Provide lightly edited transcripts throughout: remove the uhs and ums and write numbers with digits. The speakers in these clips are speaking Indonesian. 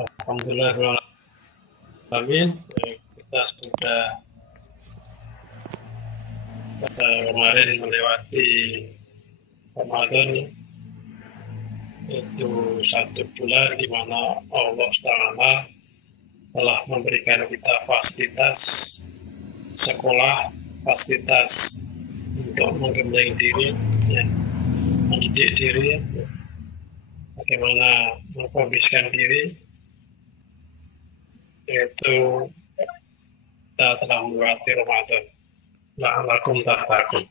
Alhamdulillah, amin. Kita sudah kemarin melewati Ramadan, itu satu bulan di mana Allah Taala telah memberikan kita fasilitas sekolah, fasilitas untuk menggembleng diri, ya, mendidik diri, bagaimana mengkondisikan diri, yaitu kita telah melewati Ramadan. La'allakum tattaqun.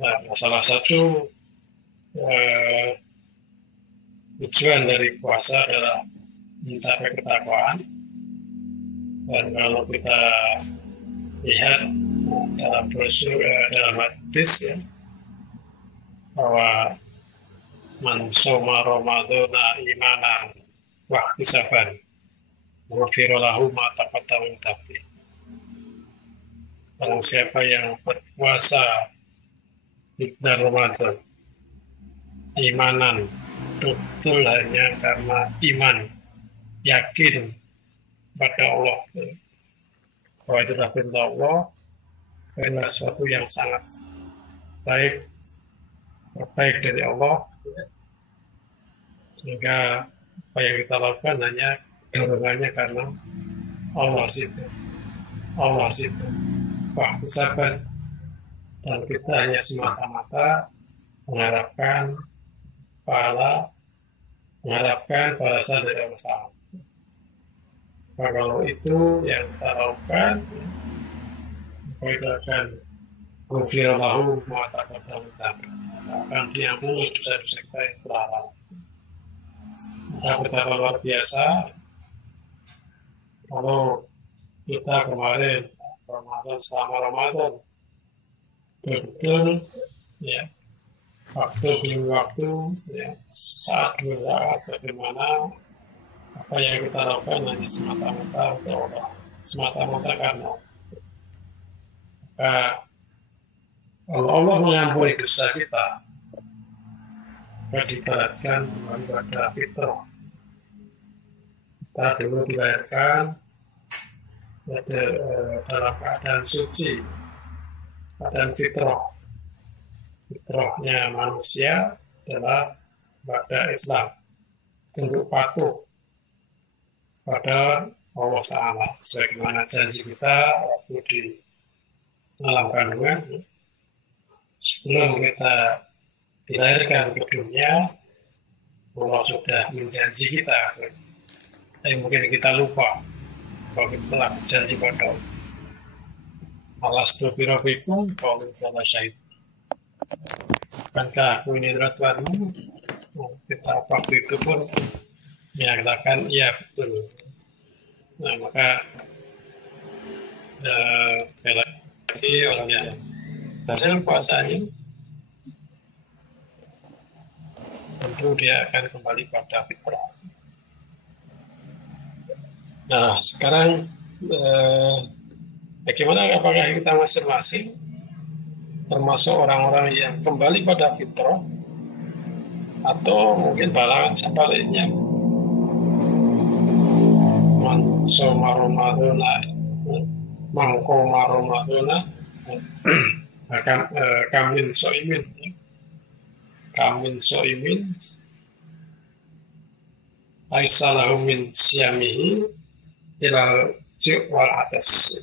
Nah, salah satu tujuan dari puasa adalah mencapai ketakwaan. Dan kalau kita lihat dalam dalam hadis, ya, bahwa man shoma ramadhana imanan wa ihtisaban ghufira lahu ma taqaddama min dhanbihi. Barang siapa yang berpuasa di bulan Ramadan imanan, betul hanya karena iman, yakin pada Allah bahwa itu adalah perintah Allah, adalah sesuatu yang sangat baik, terbaik dari Allah, sehingga apa yang kita lakukan hanya dorongannya karena Allah situ, wah sabar, dan kita hanya semata-mata mengharapkan pahala, mengharapkan balasan dari Allah Taala. Nah, kalau itu yang kita lakukan, maka itu akan ghufira lahu ma taqaddama min dhanbihi, akan diampuni dosa-dosa kita yang telah lalu. Betapa luar biasa kalau kita kemarin Ramadan, selama Ramadan betul, ya, waktu demi waktu, ya, saat demi saat, bagaimana apa yang kita lakukan hanya semata-mata untuk Allah, semata-mata karena kalau Allah mengampuni dosa kita, maka diibaratkan pada fitrah. Kita dulu dilahirkan dalam keadaan suci, keadaan fitrah. Fitrahnya manusia adalah pada Islam, tunduk patuh pada Allah Ta'ala, sebagaimana janji kita waktu di alam kandungan, sebelum kita dilahirkan ke dunia, Allah sudah menjanji kita, tapi mungkin kita lupa bahwa kita telah berjanji pada Allah. Alastu birabbikum qalu bala syahid. Bukankah aku ini adalah Tuhanmu? Kita waktu itu pun menyatakan iya betul. Nah, maka lagi orang yang berhasil puasanya, tentu dia akan kembali pada fitrah. Nah, sekarang bagaimana, apakah kita masing-masing termasuk orang-orang yang kembali pada fitrah, atau mungkin sebaliknya, man shoma ramadhana man qoma ramadhana kamin so'imin aisalahu min siyamihi ilal wal atas.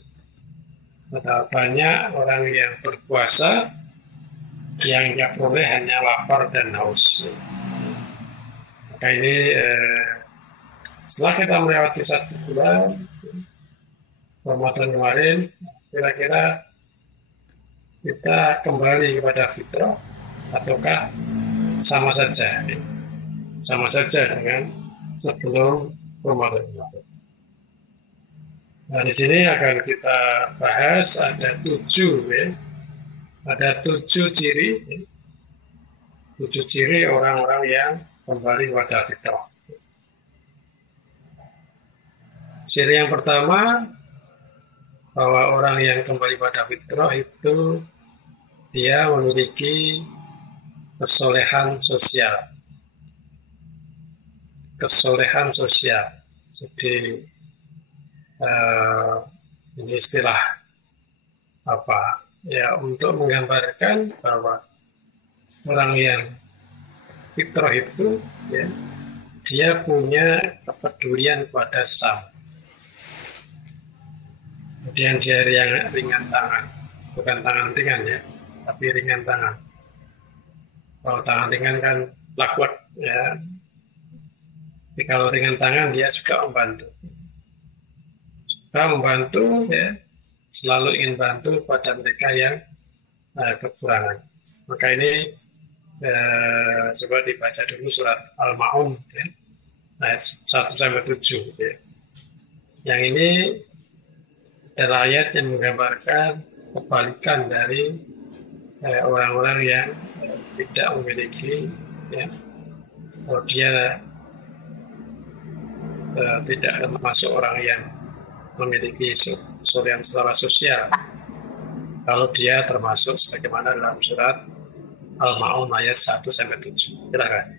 Betapa banyak orang yang berpuasa yang dia peroleh hanya lapar dan haus. Maka ini setelah kita melewati satu bulan Ramadan kemarin, kira-kira kita kembali kepada fitrah ataukah sama saja dengan sebelum Ramadan kemarin. Nah, di sini akan kita bahas ada 7 ciri orang-orang yang kembali kepada fitrah. Ciri yang pertama, bahwa orang yang kembali pada fitrah itu dia memiliki kesolehan sosial. kesolehan sosial. Jadi ini istilah apa ya, untuk menggambarkan bahwa orang yang fitrah itu ya, dia punya kepedulian kepada sesama. Kemudian dia yang ringan tangan, bukan tangan ringan ya, tapi ringan tangan. Kalau tangan ringan kan lakwat ya. Tapi kalau ringan tangan dia suka membantu. Ya, selalu ingin bantu pada mereka yang kekurangan. Maka ini coba dibaca dulu surat Al-Ma'un ya, ayat 1-7 ya. Yang ini adalah ayat yang menggambarkan kebalikan dari orang-orang yang tidak memiliki ya, kalau dia tidak termasuk orang yang memiliki kesulitan secara sosial, kalau dia termasuk sebagaimana dalam surat Al-Ma'un ayat 1-7. Silakan.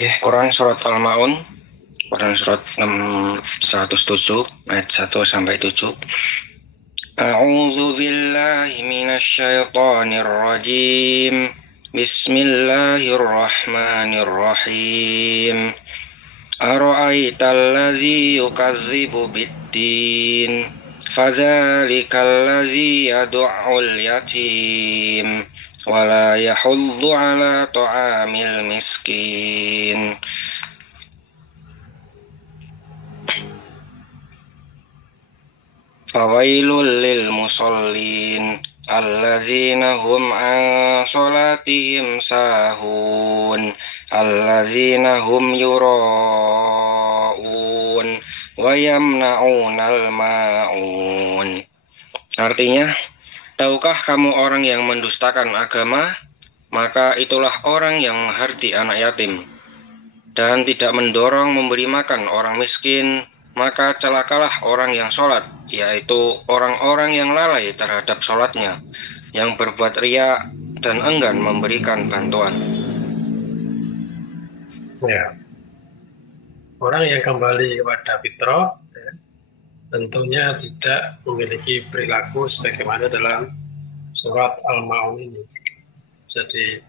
Ya, Quran surat Al-Ma'un, Quran surat 107 ayat 1-7. A'udzu billahi minasyaitonir rajim. Bismillahirrahmanirrahim. Ara'aital ladzi yukadzibu bid-din fadzalikal ladzi yad'ul yatim wala yahuddu ala ta'amil miskin. Fawailul lil musallin alladzina hum an salatihim sahun alladzina hum yura'un wa yamna'unal ma'un. Artinya, tahukah kamu orang yang mendustakan agama? Maka itulah orang yang menghardi anak yatim dan tidak mendorong memberi makan orang miskin. Maka celakalah orang yang sholat, yaitu orang-orang yang lalai terhadap sholatnya, yang berbuat riya dan enggan memberikan bantuan. Ya, orang yang kembali kepada fitrah ya, tentunya tidak memiliki perilaku sebagaimana dalam surat Al-Ma'un ini. Jadi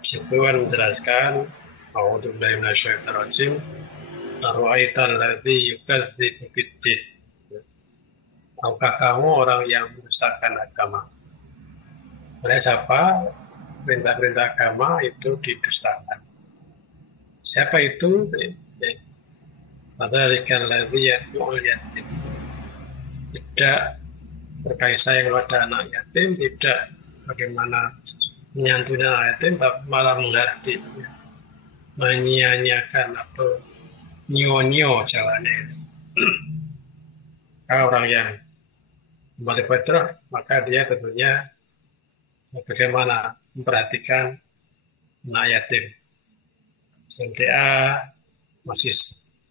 Tuhan menjelaskan A'udzubillahi minasyaitonir rajim. Ara'aital ladzi yukadzibu bid-din. Tahukah kamu orang yang mendustakan agama? Oleh siapa? Perintah-perintah agama itu didustakan. Siapa itu? Fadzalikal ladzi yad'ul yatim. Tidak berkait sayang kepada anak yatim, tidak bagaimana menyantuni anak yatim, malah menghardik, menyia-nyiakan atau nyo jalannya. Kalau orang yang kembali fitrah, maka dia tentunya bagaimana memperhatikan anak yatim. MTA masih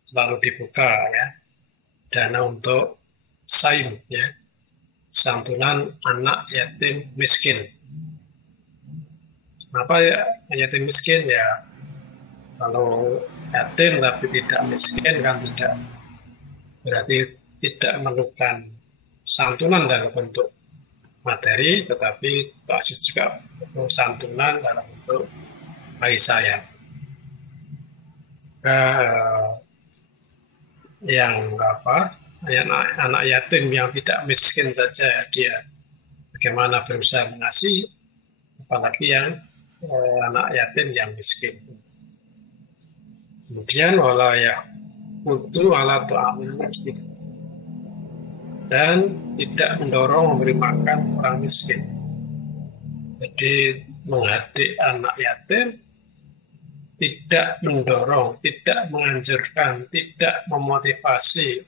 selalu dibuka ya, dana untuk SAIM ya, santunan anak yatim miskin. Kenapa ya yatim miskin ya? Kalau yatim tapi tidak miskin kan tidak berarti tidak memerlukan santunan dalam bentuk materi, tetapi basis juga santunan dalam bentuk kasih sayang. Yang anak yatim yang tidak miskin saja dia bagaimana berusaha mengasihi, apalagi yang anak yatim yang miskin. Kemudian walayah untuk ala ta'amil miskin, dan tidak mendorong memberi makan orang miskin. Jadi menghardik anak yatim, tidak mendorong, tidak menganjurkan, tidak memotivasi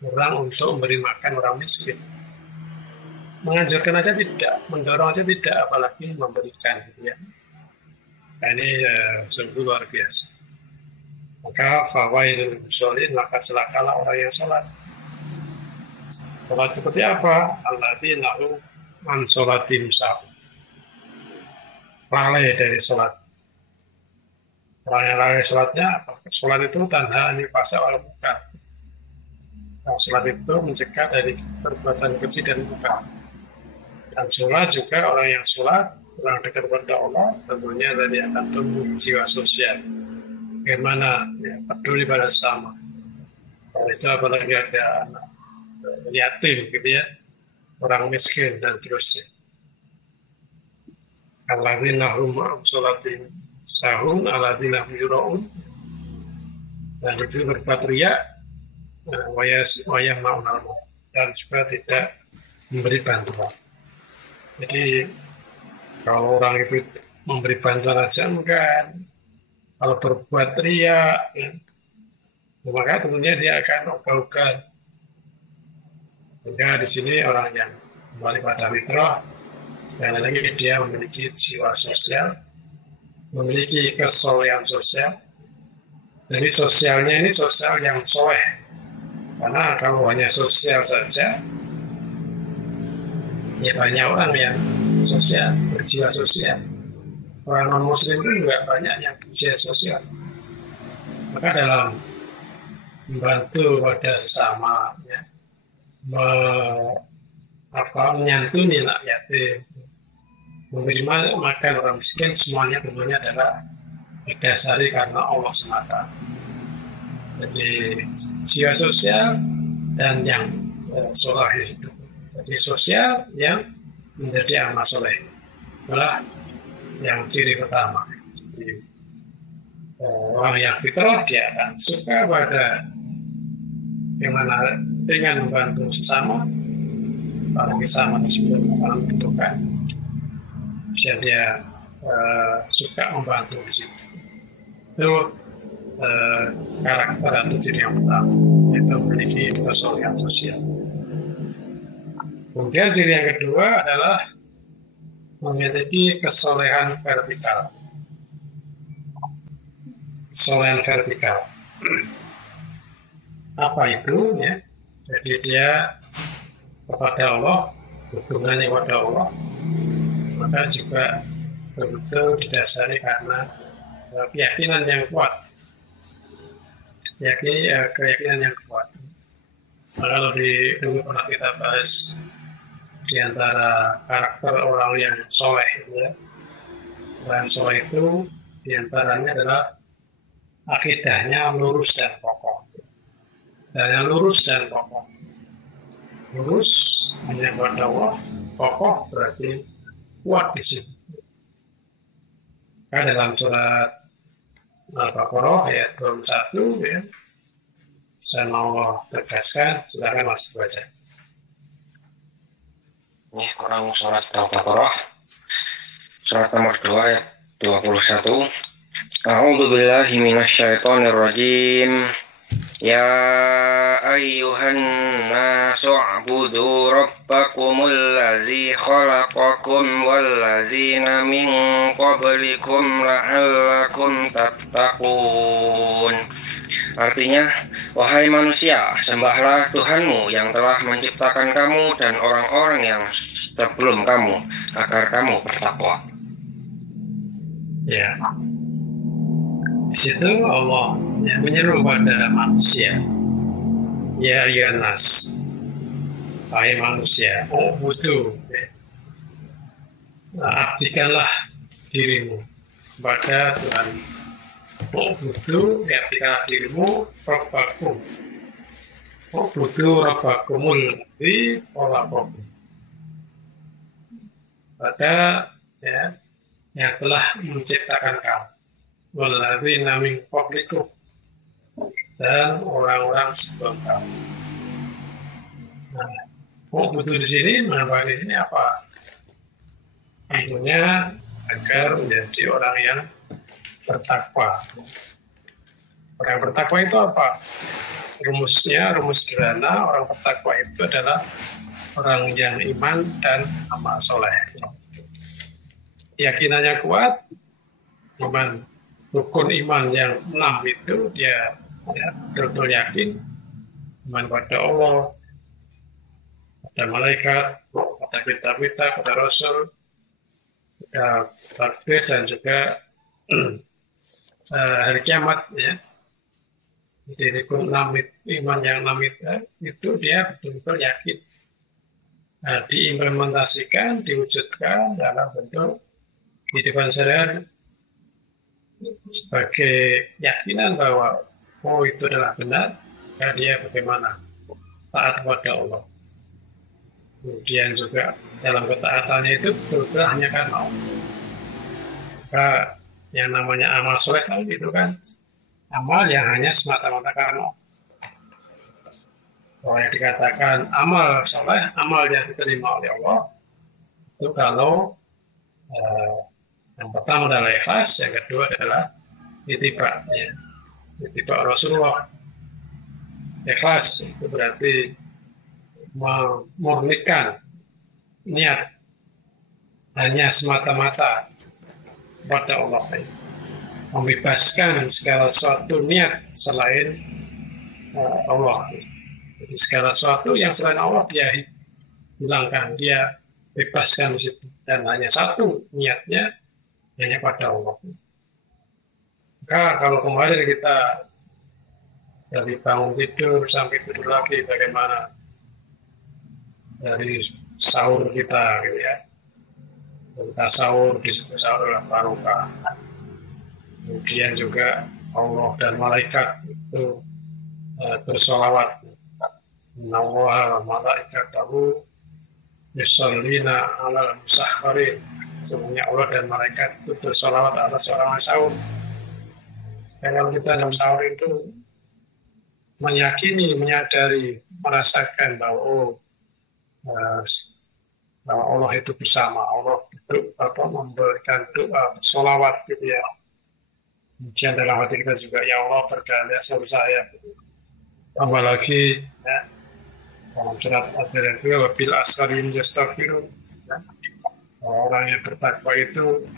orang untuk memberi makan orang miskin. Menganjurkan aja tidak, mendorong aja tidak, apalagi memberikan. Ya. Nah, ini sungguh luar biasa. Maka fawailul musholin, maka celakalah orang yang sholat. Sholat seperti apa? Alladzina hum an sholatim sahun. Lalai dari sholat. Orang yang lalai sholatnya, sholat itu tanha anil fasa wal munkar. Nah, sholat itu mencegah dari perbuatan keji dan munkar. Dan sholat juga orang yang sholat, orang dekat kepada Allah, tentunya tadi akan tumbuh jiwa sosial. Bagaimana ya, peduli pada sesama. Kalau itu apalagi ada anak yatim gitu ya, orang miskin dan seterusnya. Alladzina hum an sholatin sahun, alladzina hum yura'un. Dan itu berbuat riya, wayah ma'unal, dan juga tidak memberi bantuan. Jadi kalau orang itu memberi bantuan aja enggak, kalau berbuat riya, ya, maka tentunya dia akan ogah-ogah. Sehingga di sini orang yang kembali pada fitrah, sekali lagi dia memiliki jiwa sosial, memiliki kesolehan sosial. Jadi sosialnya ini sosial yang soleh. Karena kalau hanya sosial saja, ya banyak orang yang sosial, berjiwa sosial. Orang non-muslim itu juga banyak yang berjiwa sosial. Maka dalam membantu pada sesama, ya, menyantuni anak yatim, memberi makan orang miskin, semuanya tentunya adalah berdasari karena Allah semata. Jadi jiwa sosial dan yang soleh itu. Jadi sosial yang menjadi amal soleh adalah yang ciri pertama. Jadi orang yang fitrah dia akan suka pada bagaimana dengan membantu sesama, apalagi sama tersebut membutuhkan, dan dia suka membantu di situ. Itu karakter atau ciri yang pertama, yaitu memiliki kesolehan sosial. Kemudian ciri yang kedua adalah memiliki kesolehan vertikal. Kesolehan vertikal. Apa itu? Ya? Jadi dia kepada Allah, hubungannya kepada Allah, maka juga betul didasari karena keyakinan yang kuat. Keyakinan yang kuat. Kalau dulu pernah kita bahas di antara karakter orang yang soleh, ya. Orang soleh itu diantaranya adalah akidahnya lurus dan kokoh. Dan yang lurus dan kokoh. Lurus hanya kepada Allah, kokoh berarti kuat di sini. Karena dalam surat Al-Baqarah ayat 21, ya, saya mau tegaskan, silakan Mas baca. Ini kurang surat Al-Baqarah, surat nomor 2 ayat 21. A'udzu billahi minasyaitonir rajim. Ya ayyuhan nasu u'budu rabbakumul ladzi khalaqakum wal ladzina min qablikum la'allakum tattaqun. Artinya, wahai manusia, sembahlah Tuhanmu yang telah menciptakan kamu dan orang-orang yang sebelum kamu, agar kamu bertakwa. Ya. Di situ Allah yang menyeru pada manusia. Ya nas, wahai manusia, butuh. Abdikanlah dirimu kepada Tuhan. Butuh, abdikanlah dirimu Rabbakum. Butuh Rabbakumul di Rabbakum. Pada ya, yang telah menciptakan kamu. Walladzina min qablikum, dan orang-orang sebelum kamu. Nah, butuh di sini, menambah di sini apa? Intinya agar menjadi orang yang bertakwa. Orang yang bertakwa itu apa? Rumusnya, rumus sederhana, orang bertakwa itu adalah orang yang iman dan amal soleh. Keyakinannya kuat, iman. Rukun iman yang 6 itu dia betul-betul yakin iman pada Allah, pada malaikat, pada kitab-kitab, pada Rasul, pada takdir, dan juga hari kiamat ya. Jadi rukun 6 iman yang 6 itu dia betul-betul yakin. Nah, diimplementasikan, diwujudkan dalam bentuk kehidupan sehari-hari sebagai keyakinan bahwa oh itu adalah benar, ya dia bagaimana taat kepada Allah. Kemudian juga dalam ketaatannya itu betul-betul hanya karena Allah. Maka yang namanya amal soleh itu kan amal yang hanya semata-mata karena Allah. Kalau yang dikatakan amal soleh, amal yang diterima oleh Allah, itu kalau yang pertama adalah ikhlas, yang kedua adalah ittiba, ya. Ittiba Rasulullah. Ikhlas itu berarti memurnikan niat hanya semata-mata pada Allah, membebaskan segala suatu niat selain Allah. Jadi segala sesuatu yang selain Allah dia hilangkan, dia bebaskan di situ, dan hanya satu niatnya hanya pada Allah. Maka kalau kemarin kita dari bangun tidur sampai tidur lagi, bagaimana dari sahur kita, gitu ya, kita sahur di situ sahur adalah barokah. Kemudian juga Allah dan malaikat itu bersolawat. Innallaha wa malaikatahu yushollina 'alal musahharin. Semuanya Allah dan malaikat itu bersolawat atas orang sahur. Dan kalau kita dalam sahur itu meyakini, menyadari, merasakan bahwa bahwa Allah itu bersama, Allah itu memberikan doa, sholawat gitu ya. Kemudian dalam hati kita juga, ya Allah berkali sahur saya. Tambah lagi ya, dalam surat Al-Baqarah juga wabil asharin yastaghfirun. Orang yang bertakwa itu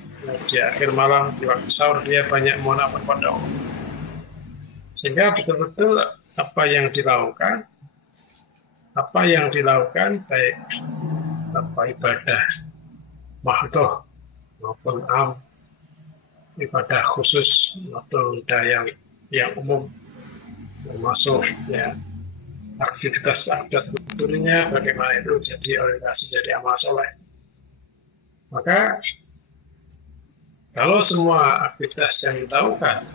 di akhir malam di waktu sahur dia banyak mohon ampun pada Allah. Sehingga betul-betul apa yang dilakukan baik apa ibadah mahdoh maupun ibadah khusus atau ibadah yang umum, termasuk ya aktivitas sebetulnya bagaimana itu jadi orientasi, jadi amal soleh. Maka kalau semua aktivitas yang dilakukan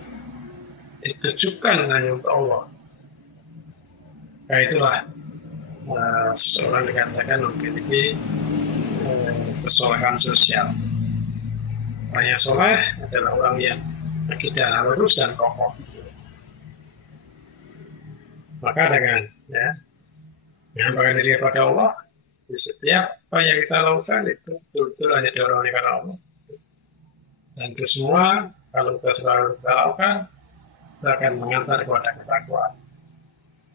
ditujukan hanya untuk Allah, nah itulah seorang dikatakan memiliki kesolehan sosial. Orang yang soleh adalah orang yang akidah lurus dan kokoh. Maka dengan menyampaikan diri kepada Allah, di setiap apa yang kita lakukan itu betul-betul hanya diorang karena Allah. Dan itu semua kalau kita selalu kita lakukan, kita akan mengantar kepada ketakwaan.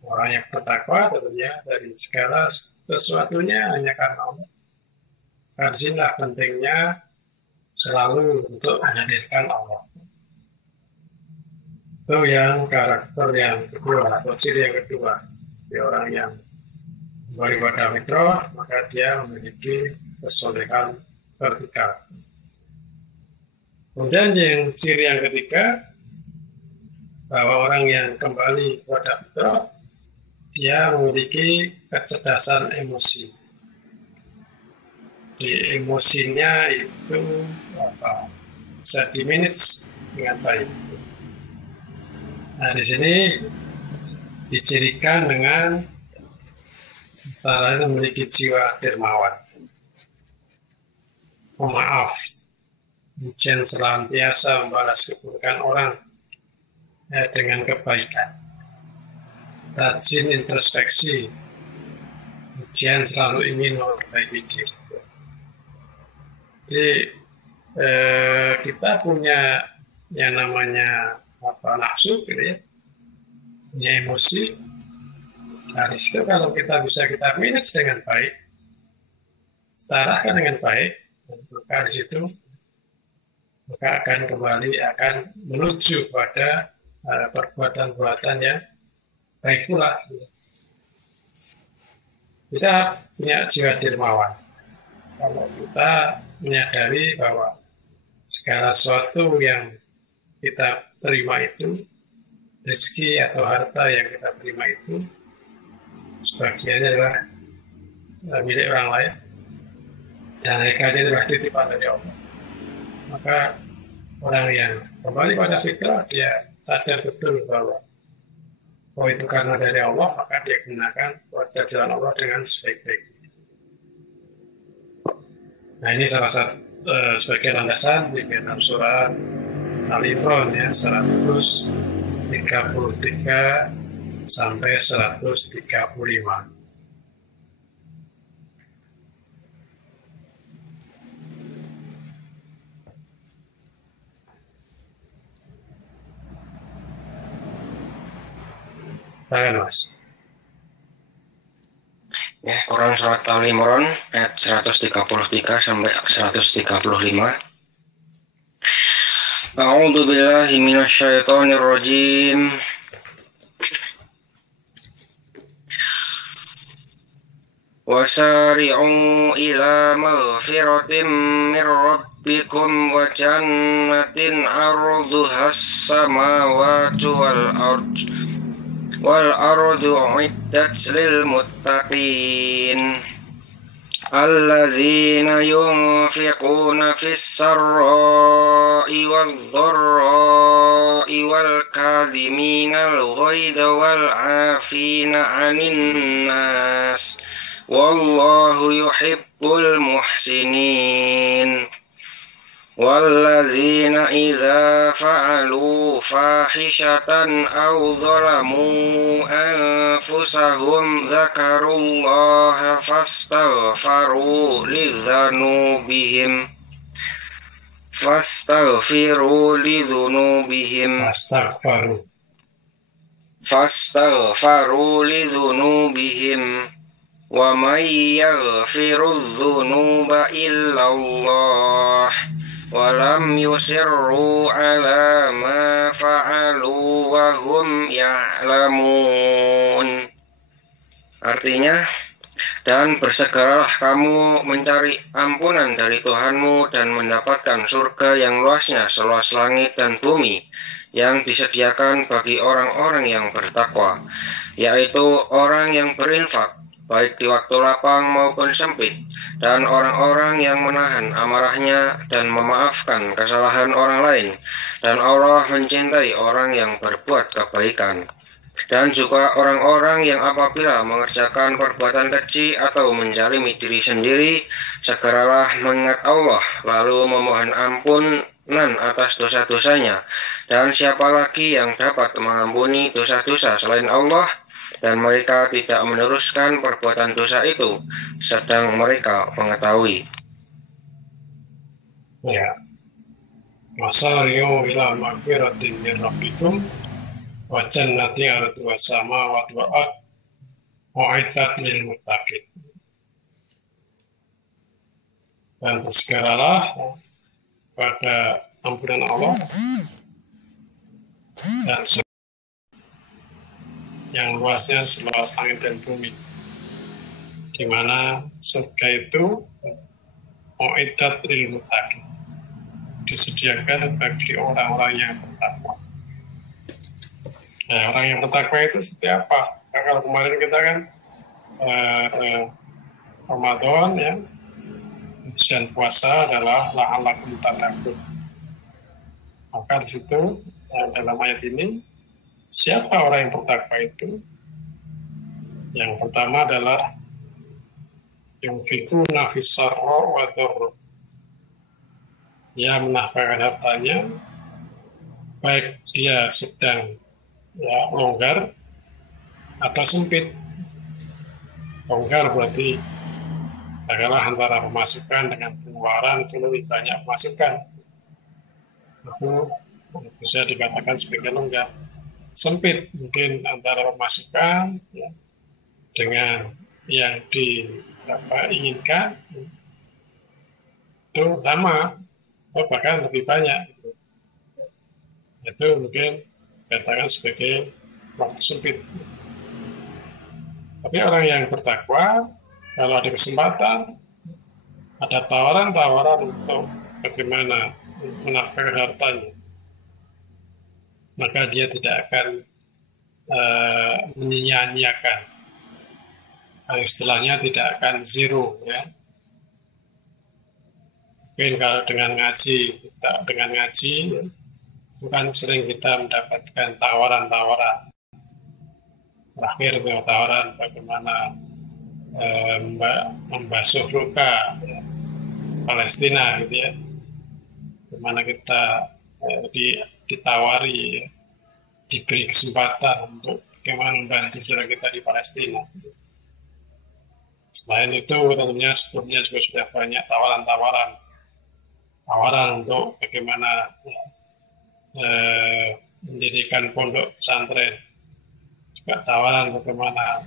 Orang yang bertakwa tentunya dari segala sesuatunya hanya karena Allah. Karena disinilah pentingnya selalu untuk menghadirkan Allah. Itu yang karakter yang kedua atau ciri yang kedua. Jadi orang yang beribadah fitrah, maka dia memiliki kesolehan vertikal. Kemudian yang ciri yang ketiga, bahwa orang yang kembali kepada fitrah, dia memiliki kecerdasan emosi. Di emosinya itu bisa dimanage dengan baik. Nah, di sini dicirikan dengan memiliki jiwa dermawan, pemaaf, kemudian senantiasa membalas keburukan orang dengan kebaikan, rajin introspeksi, kemudian selalu ingin memperbaiki diri. Jadi kita punya yang namanya nafsu, gitu ya, punya emosi. Nah, di situ kalau kita bisa kita manage dengan baik, kita arahkan dengan baik, maka di situ maka akan kembali akan menuju pada perbuatan-perbuatan yang baik pula. Kita punya jiwa dermawan. Kalau kita menyadari bahwa segala sesuatu yang kita terima itu, rezeki atau harta yang kita terima itu, sebagiannya adalah milik orang lain, dan mereka adalah titipan dari Allah. Maka orang yang kembali pada fitrah, dia sadar betul bahwa itu karena dari Allah, maka dia gunakan pada jalan Allah dengan sebaik-baiknya. Nah, ini salah satu sebagai landasan di dalam surat Al-Imran ya, 133 sampai 135. Mas. Ya, Quran surat Al-Imran ayat 133 sampai 135. A'udzu billahi minasyaitonir rajim. Wasari'u ila maghfiratin min rabbikum wa jannatin 'arduhas samawati wal ardu uiddat lil muttaqin alladzina yunfiquna fis sarra'i wal dharra'i wal kadhimina al ghaidha wal 'afina 'anil nas wallahu yuhibbul muhsinin. والذين إذا فعلوا فاحشة أو ظلموا أنفسهم ذكروا الله فاستغفروا لذنوبهم ومن يغفر الذنوب إلا الله walam yusirru ala ma fa'alu wa hum ya'lamun. Artinya, dan bersegeralah kamu mencari ampunan dari Tuhanmu dan mendapatkan surga yang luasnya seluas langit dan bumi yang disediakan bagi orang-orang yang bertakwa, yaitu orang yang berinfak baik di waktu lapang maupun sempit, dan orang-orang yang menahan amarahnya dan memaafkan kesalahan orang lain, dan Allah mencintai orang yang berbuat kebaikan. Dan juga orang-orang yang apabila mengerjakan perbuatan keji atau menzalimi diri sendiri, segeralah mengingat Allah lalu memohon ampunan atas dosa-dosanya. Dan siapa lagi yang dapat mengampuni dosa-dosa selain Allah? Dan mereka tidak meneruskan perbuatan dosa itu, sedang mereka mengetahui. Ya, wasari'u ila maghfiratin min rabbikum wa jannatin 'arduha as-samawati wal ardh u'iddat lil muttaqin. Dan bersegeralah pada ampunan Allah dan yang luasnya seluas langit dan bumi, di mana surga itu u'iddat lil muttaqin, disediakan bagi orang-orang yang bertakwa. Nah, orang yang bertakwa itu seperti apa? Nah, kalau kemarin kita kan Ramadan ya, dan puasa adalah la'allakum tattaqun. Maka di situ dalam ayat ini, siapa orang yang bertakwa itu? Yang pertama adalah yunfikuna fis sarra wa dharra. Dia menafkahkan hartanya, baik dia sedang longgar atau sempit. Longgar berarti adalah antara pemasukan dengan pengeluaran itu lebih banyak pemasukan. Itu bisa dikatakan sebagai longgar. Sempit mungkin antara pemasukan ya, dengan yang diinginkan itu sama, bahkan lebih banyak. Itu mungkin dikatakan sebagai waktu sempit. Tapi orang yang bertakwa, kalau ada kesempatan, ada tawaran-tawaran untuk bagaimana menafkahkan hartanya, maka dia tidak akan menyia-nyiakan. Istilahnya tidak akan zero, ya. Mungkin kalau dengan ngaji, bukan sering kita mendapatkan tawaran-tawaran. Terakhir tawaran bagaimana membasuh luka, ya, Palestina, gitu ya. Bagaimana kita ditawari, ya, diberi kesempatan untuk bagaimana membantu saudara kita di Palestina. Selain itu, tentunya sebelumnya juga sudah banyak tawaran untuk bagaimana mendirikan pondok pesantren, juga tawaran bagaimana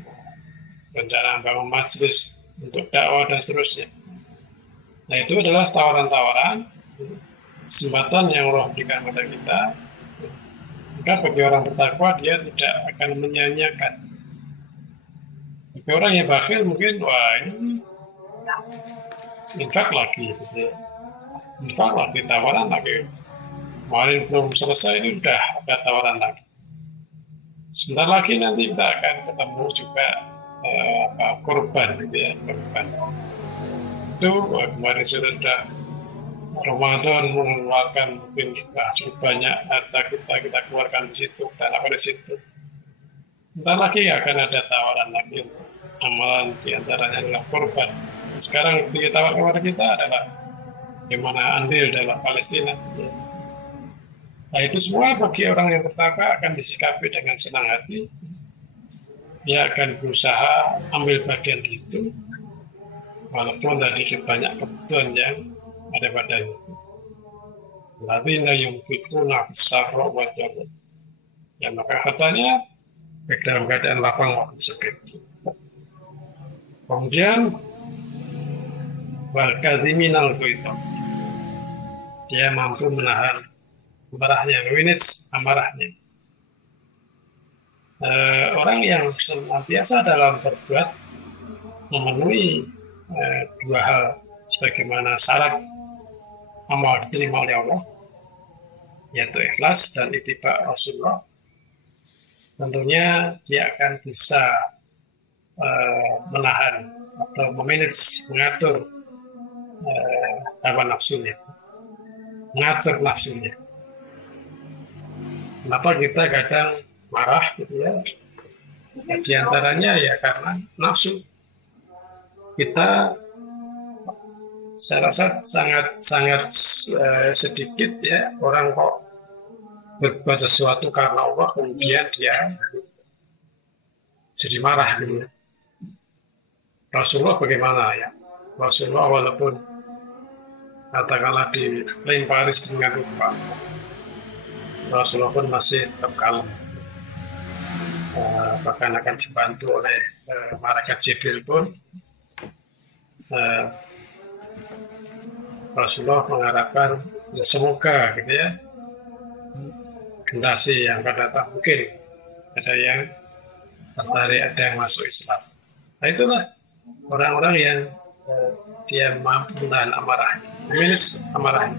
rencana bangun majelis untuk dakwah dan seterusnya. Nah, itu adalah tawaran-tawaran, kesempatan yang Allah berikan kepada kita. Maka bagi orang bertakwa, dia tidak akan menyanyiakan. Bagi orang yang bakhil mungkin, wah ini infak lagi, gitu ya. Infak lagi, tawaran lagi. Kemarin belum selesai, ini udah ada tawaran lagi. Sebentar lagi nanti kita akan ketemu juga korban, gitu ya, korban. Itu kemarin sudah Ramadan mengeluarkan mungkin cukup banyak harta kita keluarkan di situ, dan apa di situ. Sebentar lagi akan ada tawaran lagi untuk amalan, diantaranya adalah korban. Sekarang yang ditawarkan kepada kita adalah bagaimana andil dalam Palestina. Nah, itu semua bagi orang yang bertakwa akan disikapi dengan senang hati. Dia akan berusaha ambil bagian di situ, walaupun tadi banyak kebutuhan yang ada padanya. Ladzina yunfikuna fis-sarra wa dharra. Ya, maka hartanya baik dalam keadaan lapang maupun sempit. Kemudian wal kadhiminal ghaidha. Dia mampu menahan amarahnya, manage amarahnya. Orang yang senantiasa dalam berbuat memenuhi dua hal sebagaimana syarat amal diterima oleh Allah, yaitu ikhlas dan ittiba Rasulullah, tentunya dia akan bisa menahan atau memanage, mengatur hawa nafsunya, mengatur nafsunya. Kenapa kita kadang marah, gitu ya? Di antaranya ya karena nafsu. Kita saya rasa sangat sedikit ya orang kok berbuat sesuatu karena Allah kemudian dia jadi marah, gitu. Rasulullah bagaimana ya? Rasulullah walaupun katakanlah dilempari dengan lupa, Rasulullah pun masih tetap kalem. Bahkan akan dibantu oleh malaikat Jibril pun. Rasulullah mengharapkan ya, semoga, gitu ya, generasi yang akan datang mungkin ada yang tertarik, ada yang masuk Islam. Nah, itulah orang-orang yang dia mampu menahan amarahnya, memanage amarahnya.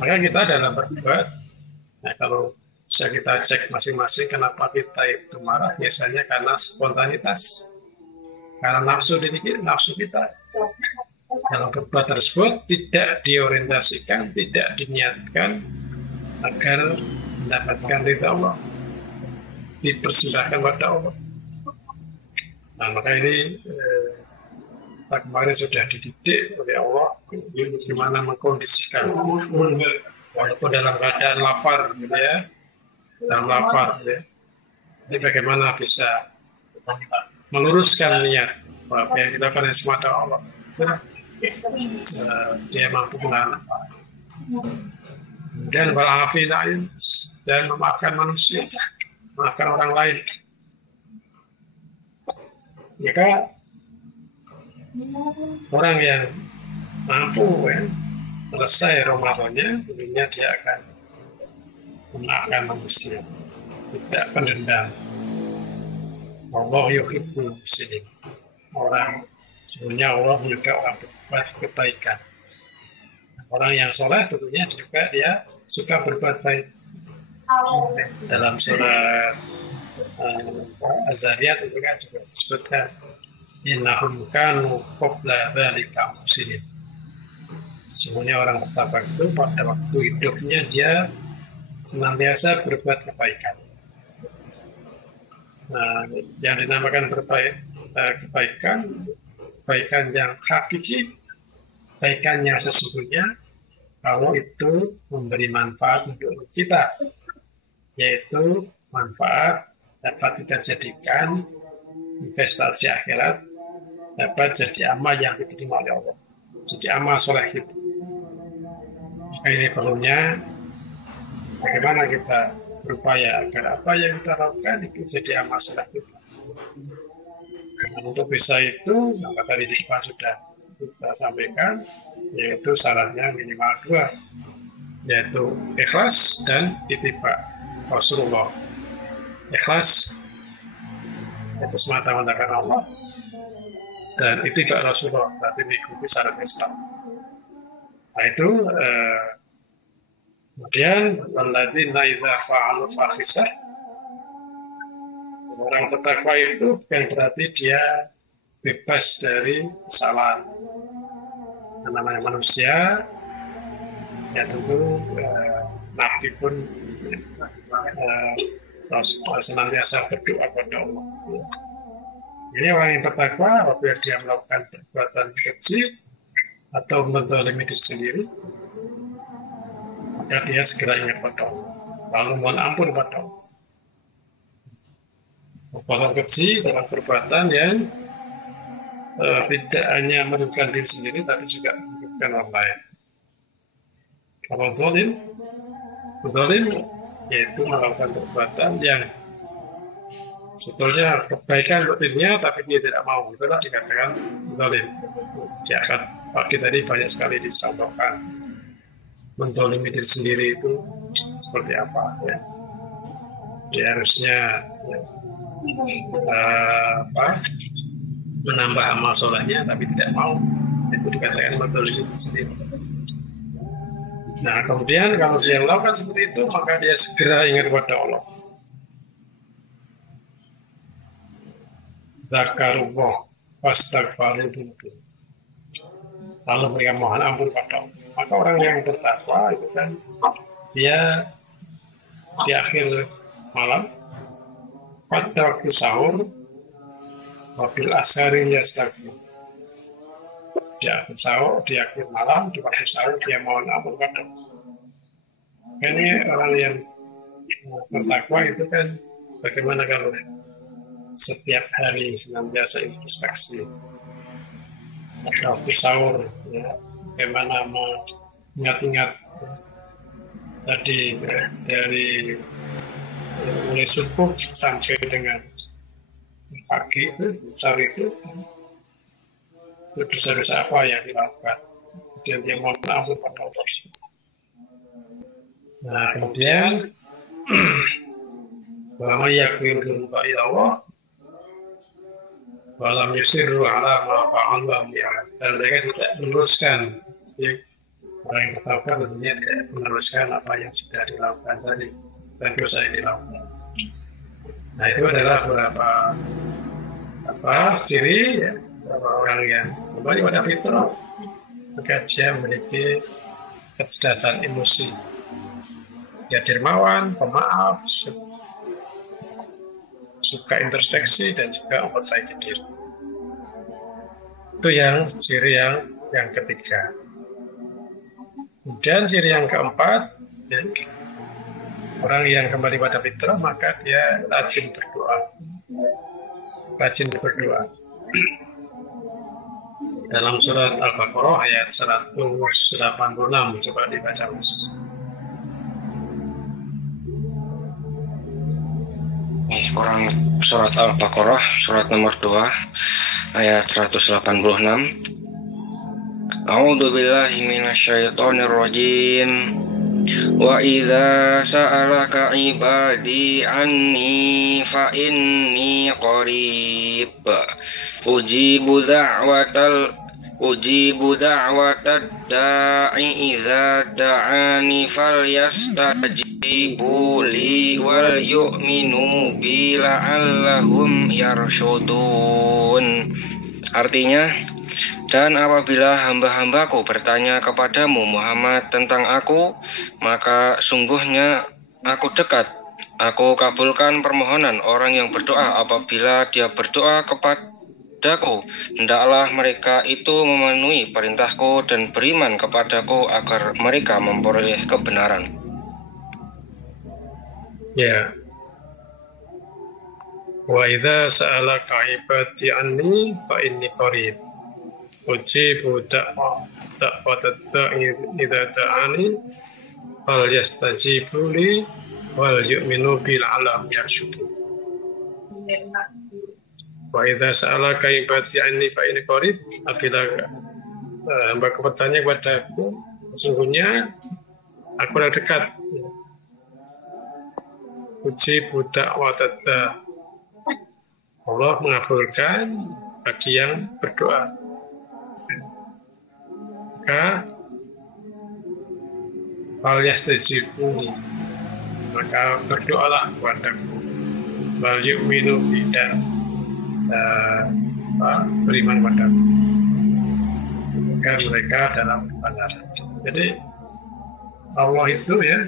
Maka kita dalam berbuat, nah kalau bisa kita cek masing-masing kenapa kita itu marah, biasanya karena spontanitas, karena nafsu kita. Dalam berbuat tersebut tidak diorientasikan, tidak diniatkan agar mendapatkan ridha Allah, dipersembahkan pada Allah. Nah, maka ini kemarin sudah dididik oleh Allah bagaimana mengkondisikan walaupun dalam keadaan lapar, gitu ya, dalam lapar, ya. Ini bagaimana bisa meluruskan niat bahwa yang kita lakukan semata Allah. Dia mampu menahan dan walafi'ina dan memaafkan manusia, memaafkan orang lain. Jika orang yang mampu ya, selesai Ramadannya, tentunya dia akan memaafkan manusia, tidak pendendam. Allah yuhibbul muslimin. Orang sebenarnya Allah juga orang berbuat kebaikan. Orang yang soleh tentunya juga dia suka berbuat baik. Dalam surat Az-Zariyat itu kan juga disebutkan innahum kanu qabla dzalika muhsinin. Semuanya orang pertama itu pada waktu hidupnya dia senantiasa berbuat kebaikan. Nah, yang dinamakan kebaikan yang hakiki, kebaikan yang sesungguhnya, kalau itu memberi manfaat untuk kita, yaitu manfaat dapat kita jadikan investasi akhirat, dapat jadi amal yang diterima oleh Allah, jadi amal soleh itu. Ini perlunya bagaimana kita berupaya agar apa yang kita lakukan itu jadi amal soleh kita. Nah, untuk bisa itu, maka tadi di depan sudah kita sampaikan, yaitu syaratnya minimal 2, yaitu ikhlas dan ittiba Rasulullah. Ikhlas itu semata-mata karena Allah, dan ittiba Rasulullah berarti mengikuti syarat Islam. Nah itu kemudian walladzina idza fa'alu fahisah, orang bertakwa itu bukan berarti dia bebas dari kesalahan. Namanya manusia, ya tentu Nabi pun senantiasa berdoa kepada Allah. Jadi orang yang bertakwa apabila dia melakukan perbuatan keji atau menzalimi diri sendiri, maka dia segera ingat pada Allah, lalu mohon ampun pada Allah. Perbuatan keji dalam perbuatan yang tidak hanya merugikan diri sendiri, tapi juga merugikan orang lain. Kalau zalim yaitu melakukan perbuatan yang sebetulnya kebaikan untuk dirinya, tapi dia tidak mau, itulah dikatakan zalim. Dia akan pagi tadi banyak sekali disampaikan menzalimi diri sendiri itu seperti apa, ya. Dia harusnya menambah amal solehnya, tapi tidak mau, itu dikatakan menzalimi diri sendiri. Nah kemudian kalau dia melakukan seperti itu, maka dia segera ingat kepada Allah. Zakarullah wastaghfaru dzunub, lalu mereka mohon ampun pada Allah. Maka orang yang bertakwa itu kan dia di akhir malam pada waktu sahur wabil ashari yastaghfir, di akhir sahur, di akhir malam, di waktu sahur dia mohon ampun pada Allah. Ini orang yang bertakwa itu kan bagaimana kalau setiap hari senantiasa introspeksi, waktu sahur, ya, bagaimana mengingat-ingat tadi dari mulai subuh sampai dengan pagi itu, sore itu dosa-dosa apa yang dilakukan, kemudian dia mohon ampun pada Allah. Nah kemudian bahwa yakin kepada Allah walam yusirru ala ma fa'alu, dan mereka tidak meneruskan. Jadi orang yang bertakwa tentunya tidak meneruskan apa yang sudah dilakukan tadi dan dosa yang dilakukan. Nah itu adalah beberapa ciri, ya, beberapa orang yang kembali pada fitrah, maka dia memiliki kecerdasan emosi, dia dermawan, pemaaf, suka introspeksi, dan juga mempercayai diri. Itu yang ciri yang ketiga. Kemudian ciri yang keempat, ya, orang yang kembali pada fitrah maka dia rajin berdoa. Dalam surat Al-Baqarah ayat 186, coba dibaca Mas. Quran surat Al-Baqarah surat nomor 2 ayat 186. A'udzu billahi minasyaitonir rajim. Wa idza sa'alaka 'ibadi anni fa inni qarib ujibu da'watad da'i idza da'ani falyastajib li wal yu'minu bi la'allahum yarsyudun. Artinya, dan apabila hamba-hambaku bertanya kepadamu Muhammad tentang aku, maka sungguhnya aku dekat. Aku kabulkan permohonan orang yang berdoa apabila dia berdoa kepadaku. Hendaklah mereka itu memenuhi perintahku dan beriman kepadaku agar mereka memperoleh kebenaran. Ya. Wa idza sa'alaka 'ibadi anni fa inni qarib. Ujibu da'watad da'i idza da'ani fal yastajibu li wal yu'minu bi la'allahum yarsyudun. Wa idza sa'alaka 'ibadi anni fa inni qarib. Apabila hamba bertanya kepadaku, sesungguhnya aku dekat. Ujibu da'watad da'i. Allah mengabulkan bagi yang berdoa. Maka wal yastajibu, maka berdoalah kepadaku. Wal yu'minu bi, dan beriman padaku. Maka mereka dalam kebenaran. Jadi Allah itu ya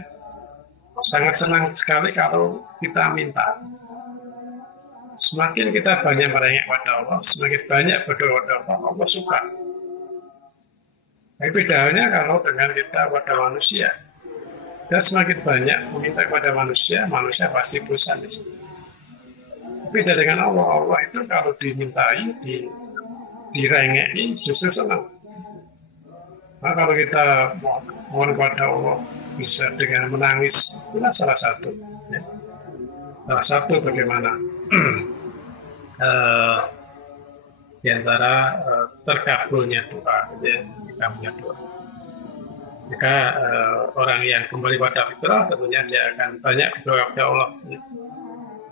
sangat senang sekali kalau kita minta. Semakin kita banyak merengek pada Allah, semakin banyak berdoa pada Allah, Allah suka. Tapi bedanya kalau dengan kita pada manusia, dan semakin banyak meminta kepada manusia, manusia pasti bosan di situ. Beda dengan Allah, Allah itu kalau dimintai, direngeki, justru senang. Nah, kalau kita mohon kepada Allah bisa dengan menangis, itulah salah satu. Ya. Salah satu bagaimana di antara terkabulnya doa, ya, kita punya doa. Maka orang yang kembali pada fitrah tentunya dia akan banyak berdoa kepada Allah. Ya.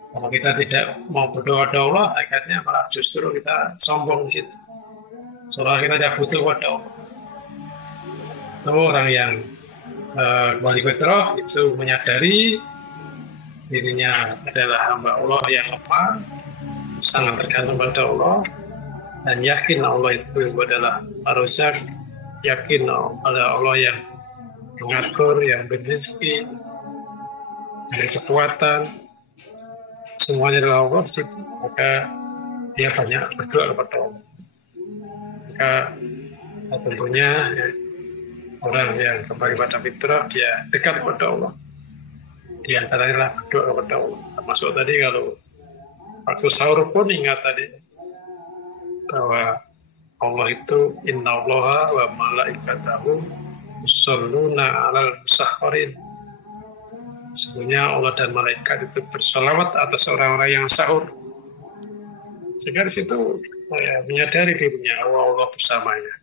Kalau kita tidak mau berdoa kepada Allah, akhirnya malah justru kita sombong di situ. Soalnya kita tidak butuh kepada Allah. Itu orang yang kembali fitrah itu menyadari dirinya adalah hamba Allah yang lemah, sangat tergantung pada Allah, dan yakin Allah itu adalah Ar-Razzaq, yakin pada Allah yang mengatur, yang berizki, yang kekuatan, semuanya adalah Allah. Maka dia banyak berdoa kepada Allah. Maka tentunya ya, orang yang kembali pada fitrah dia dekat kepada Allah. Di antaranya berdoa kepada Allah. Termasuk tadi kalau waktu sahur pun ingat tadi bahwa Allah itu innallaha wa malaikatahu yusholluna 'alal musahharin. Sebenarnya Allah dan malaikat itu bersolawat atas orang-orang yang sahur. Sehingga di situ menyadari dirinya Allah bersamanya.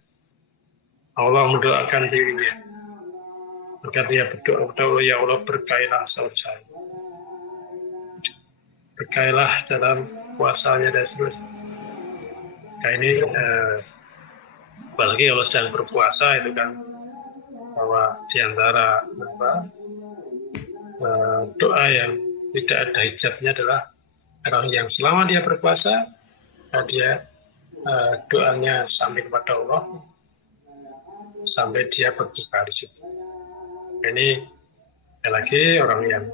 Allah mendoakan dirinya. Maka dia berdoa kepada Allah, ya Allah berkailah sahur saya. Berkailah dalam puasanya dan seterusnya. Nah ini apalagi kalau sedang berpuasa itu kan bahwa diantara doa yang tidak ada hijabnya adalah orang yang selama dia berpuasa dia doanya sampai kepada Allah sampai dia berbuka di situ. Ini lagi orang yang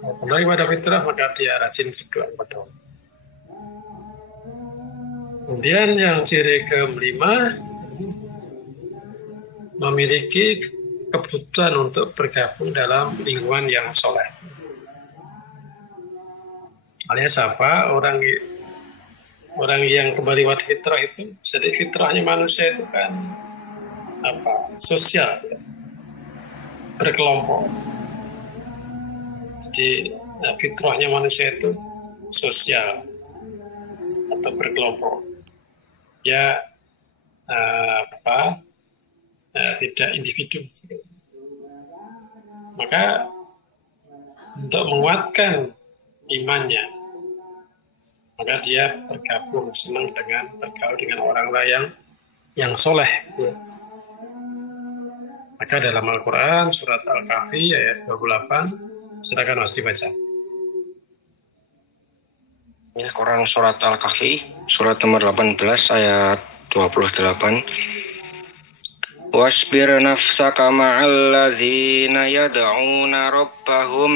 kembali pada fitrah maka dia rajin berdoa kepada Allah. Kemudian yang ciri kelima, memiliki kebutuhan untuk bergabung dalam lingkungan yang soleh. Alias apa? Orang yang kembali pada fitrah itu, jadi fitrahnya manusia itu kan sosial, berkelompok. Jadi fitrahnya manusia itu sosial atau berkelompok. Ya tidak individu. Maka untuk menguatkan imannya, maka dia bergabung, senang bergaul dengan orang-orang yang soleh. Maka dalam Al-Quran surat Al-Kahfi ayat 28, silakan Mas dibaca. Ini Quran surat Al-Kahfi, surat nomor 18 ayat 28. Wasbir nafsaka ma'al ladzina yad'una rabbahum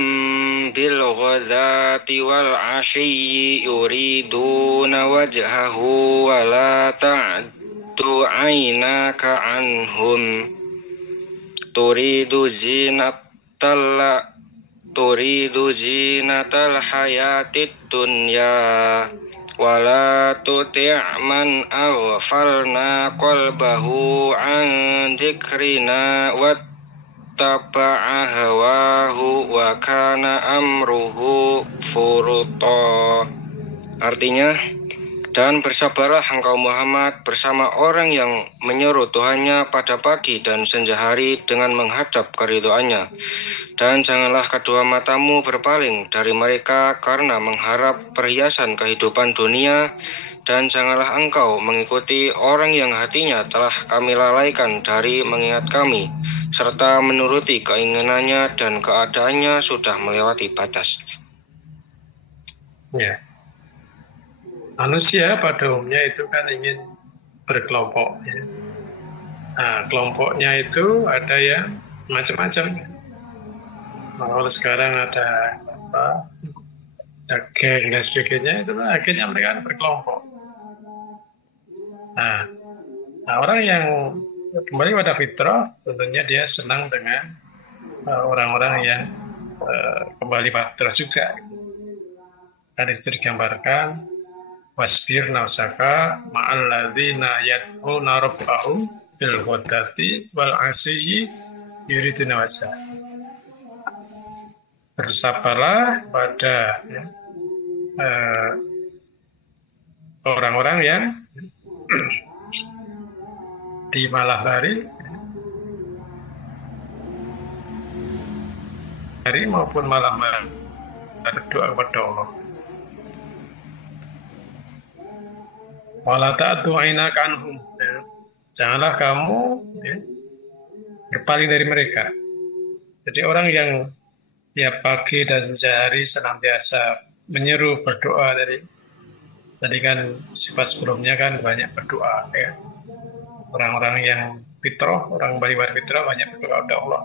bil ghadati wal 'ashyi yuriduna wajhahu wa la ta'du 'ainaka 'anhum turidu zinatal hayatid dunya wala tuti' man aghfalna qalbahu an dzikrina wattaba'a hawahu wa kana amruhu furuta. Artinya, dan bersabarlah engkau Muhammad bersama orang yang menyeru Tuhannya pada pagi dan senja hari dengan menghadap keridhoannya. Dan janganlah kedua matamu berpaling dari mereka karena mengharap perhiasan kehidupan dunia. Dan janganlah engkau mengikuti orang yang hatinya telah kami lalaikan dari mengingat kami, serta menuruti keinginannya dan keadaannya sudah melewati batas. Ya. Manusia pada umumnya itu kan ingin berkelompok. Ya. Nah, kelompoknya itu ada yang macam-macam. Kalau sekarang ada geng dan sebagainya, itu akhirnya mereka berkelompok. Nah, orang yang kembali pada fitrah, tentunya dia senang dengan orang-orang yang kembali fitrah juga. Dan itu digambarkan wasbir nafsaka ma'al ladzina yad'una rabbahum bil ghadati wal 'ashyi yuriduna wajhah. Bersabarlah pada orang-orang yang di malam hari maupun malam hari berdoa kepada Allah. Wala ta'du 'ainaka anhum. Janganlah kamu berpaling dari mereka. Jadi orang yang tiap pagi dan senja hari senantiasa menyeru berdoa tadi kan sifat sebelumnya kan banyak berdoa ya. Orang-orang yang fitrah, orang beriman fitrah banyak berdoa kepada Allah.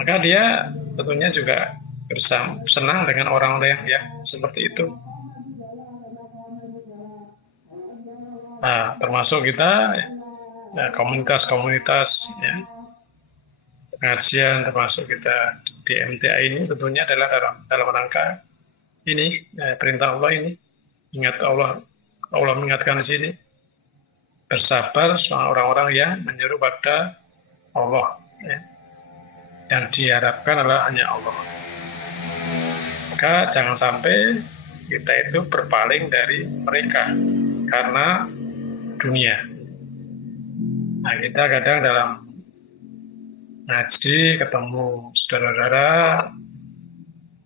Maka dia tentunya juga senang dengan orang-orang yang seperti itu. Nah, termasuk kita komunitas-komunitas ya, pengajian, termasuk kita di MTA ini tentunya adalah dalam rangka ini perintah Allah ini. Ingat Allah mengingatkan di sini, bersabar sama orang-orang yang menyeru pada Allah ya. Yang diharapkan adalah hanya Allah. Maka jangan sampai kita itu berpaling dari mereka karena dunia. Nah, kita kadang dalam ngaji ketemu saudara-saudara,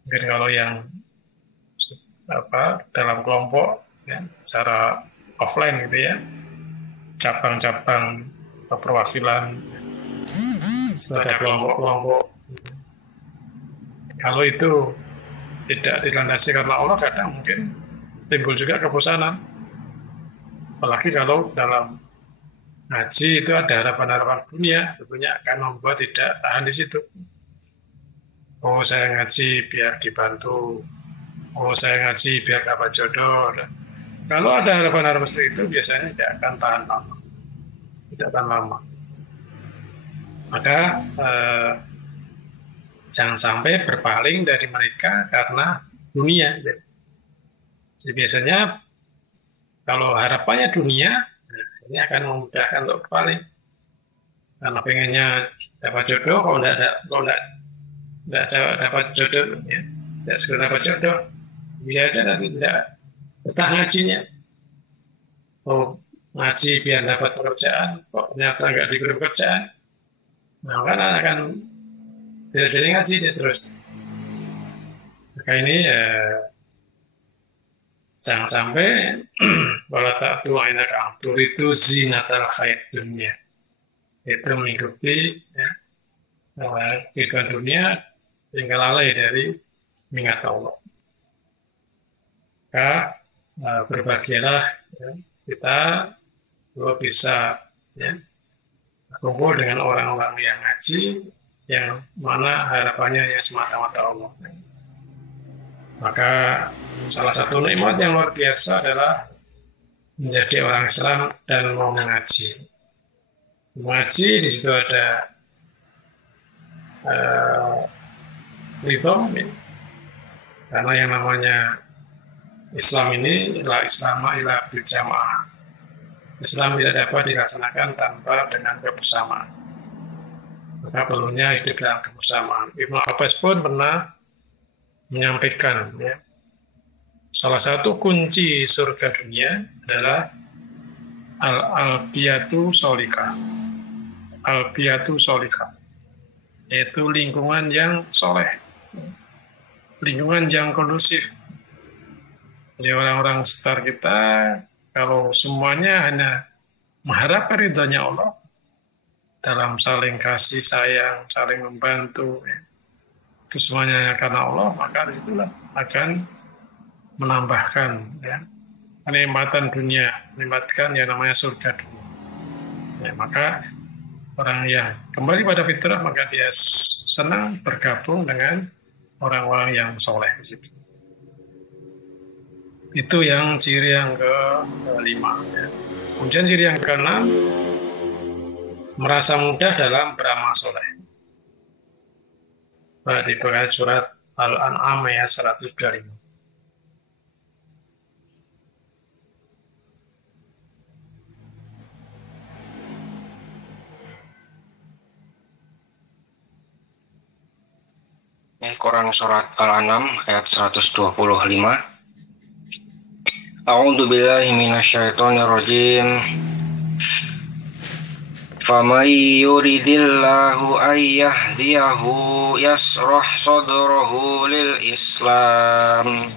mungkin kalau yang dalam kelompok ya, secara offline gitu ya, cabang-cabang perwakilan sebagai kelompok-kelompok. Kalau itu tidak dilandasi karena Allah, kadang mungkin timbul juga kebosanan. Apalagi kalau dalam ngaji itu ada harapan-harapan dunia, tentunya akan membuat tidak tahan di situ. Oh, saya ngaji biar dibantu. Oh, saya ngaji biar dapat jodoh. Kalau ada harapan-harapan seperti itu, biasanya tidak akan tahan lama. Tidak akan lama. Maka jangan sampai berpaling dari mereka karena dunia. Jadi biasanya kalau harapannya dunia, ini akan memudahkan untuk berpaling. Karena pengennya dapat jodoh, kalau tidak dapat jodoh, ya, tidak segera dapat jodoh, bisa aja nanti tidak betah ngajinya. Oh, ngaji biar dapat pekerjaan, kok ternyata nggak diberi pekerjaan, nah kan akan tidak jadi ngaji dia terus. Maka ini jangan sampai wala ta'tu 'ainaka turidu zinatal hayat dunya. itu mengikuti ya, kehidupan dunia hingga lalai dari mengingat Allah. Maka berbahagialah ya, kita kalau bisa ya, kumpul dengan orang-orang yang ngaji, yang mana harapannya ya semata-mata Allah. Maka salah satu nikmat yang luar biasa adalah menjadi orang Islam dan mau mengaji. Mengaji di situ ada ridho, karena yang namanya Islam ini adalah Islam ila berjamaah. Islam tidak dapat dilaksanakan tanpa dengan kebersamaan. Maka perlunya hidup dalam kebersamaan. Ibnu Abbas pun pernah menyampaikan, ya, salah satu kunci surga dunia adalah al-albiyatu solika. Albiyatu solika, yaitu lingkungan yang soleh, lingkungan yang kondusif. Jadi orang-orang sekitar kita, kalau semuanya hanya mengharapkan ridhonya Allah dalam saling kasih sayang, saling membantu, ya, itu semuanya karena Allah, maka disitulah akan menambahkan ya, kenikmatan dunia, menikmatkan yang namanya surga dunia. Ya, maka orang yang kembali pada fitrah, maka dia senang bergabung dengan orang-orang yang soleh di situ. Itu yang ciri yang kelima. Ya. Kemudian ciri yang keenam, merasa mudah dalam beramal soleh. Di bawah surat Al-An'am ayat 125. Quran surat Al-An'am ayat 125. A'udzu billahi minasyaitonir rajim. Faman yuridillahu ayyahdiyahu yasrah sadrahu lil Islam.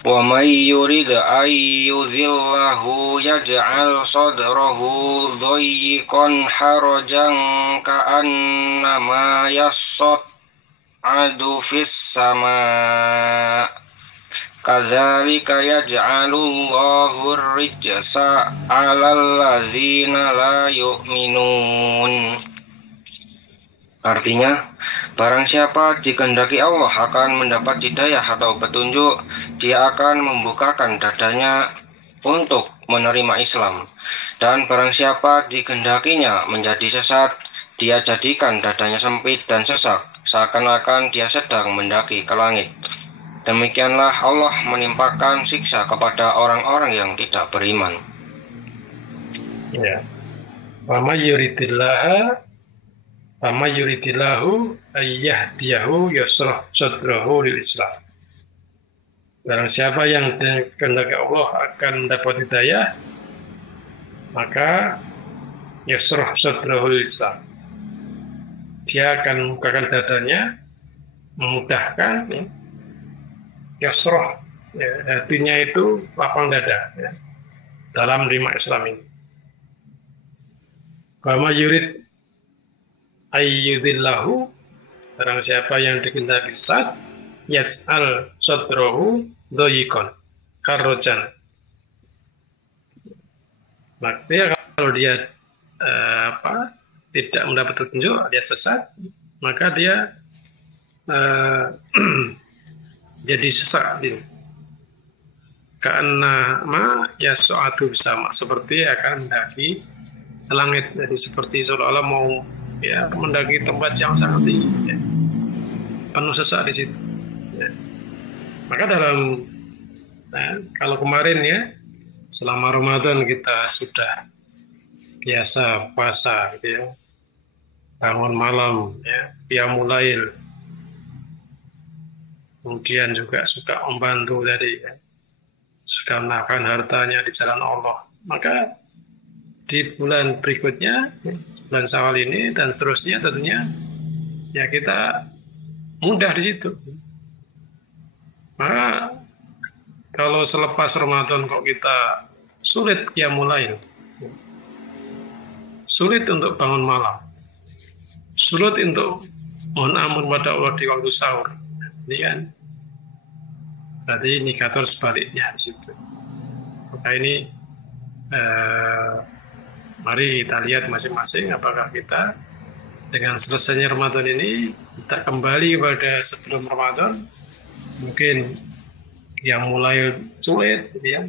Wa man yurid ayyudhillahu yaj'al sadrahu dayyiqan harajan ka'annama yas'adu fis sama'. Kadzalika yaj'alullahu ar-rijsa 'alal ladzina la yu'minun. Artinya, barang siapa dikehendaki Allah akan mendapat hidayah atau petunjuk, dia akan membukakan dadanya untuk menerima Islam. Dan barang siapa dikehendakinya menjadi sesat, dia jadikan dadanya sempit dan sesak, seakan-akan dia sedang mendaki ke langit. Demikianlah Allah menimpakan siksa kepada orang-orang yang tidak beriman. Ya. Wa may yuridillahu ayyahdiyahu yasrah sadrahu lil Islam. Barang siapa yang dikehendaki Allah akan mendapat hidayah, maka yasrah sadrahu lil Islam. Dia akan membukakan dadanya, memudahkan ya. Yasrah, ya, artinya itu lapang dada ya, dalam menerima Islam ini. Wa may yurid ayyudillahu, barang siapa yang dikehendaki sesat, yas'al sadrahu dayyiqan harajan. Maksudnya kalau dia tidak mendapat petunjuk, dia sesat, maka dia jadi sesak gitu. Karena ya suatu sama, seperti akan mendaki langit, jadi seperti seolah-olah mau ya mendaki tempat yang sangat tinggi, ya. Penuh sesak di situ. Ya. Maka kalau kemarin ya selama Ramadan kita sudah biasa puasa, gitu ya, bangun malam, ya, qiyamul lail. Kemudian juga suka membantu dari ya, sudah menahan hartanya di jalan Allah. Maka di bulan berikutnya, bulan Syawal ini dan seterusnya tentunya ya kita mudah di situ. Maka kalau selepas Ramadan kok kita sulit qiyamul lail, sulit untuk bangun malam, sulit untuk mohon ampun pada Allah di waktu sahur. Ini kan berarti indikator sebaliknya di situ. Maka ini mari kita lihat masing-masing apakah kita dengan selesainya Ramadan ini kita kembali kepada sebelum Ramadan, mungkin yang mulai sulit ya,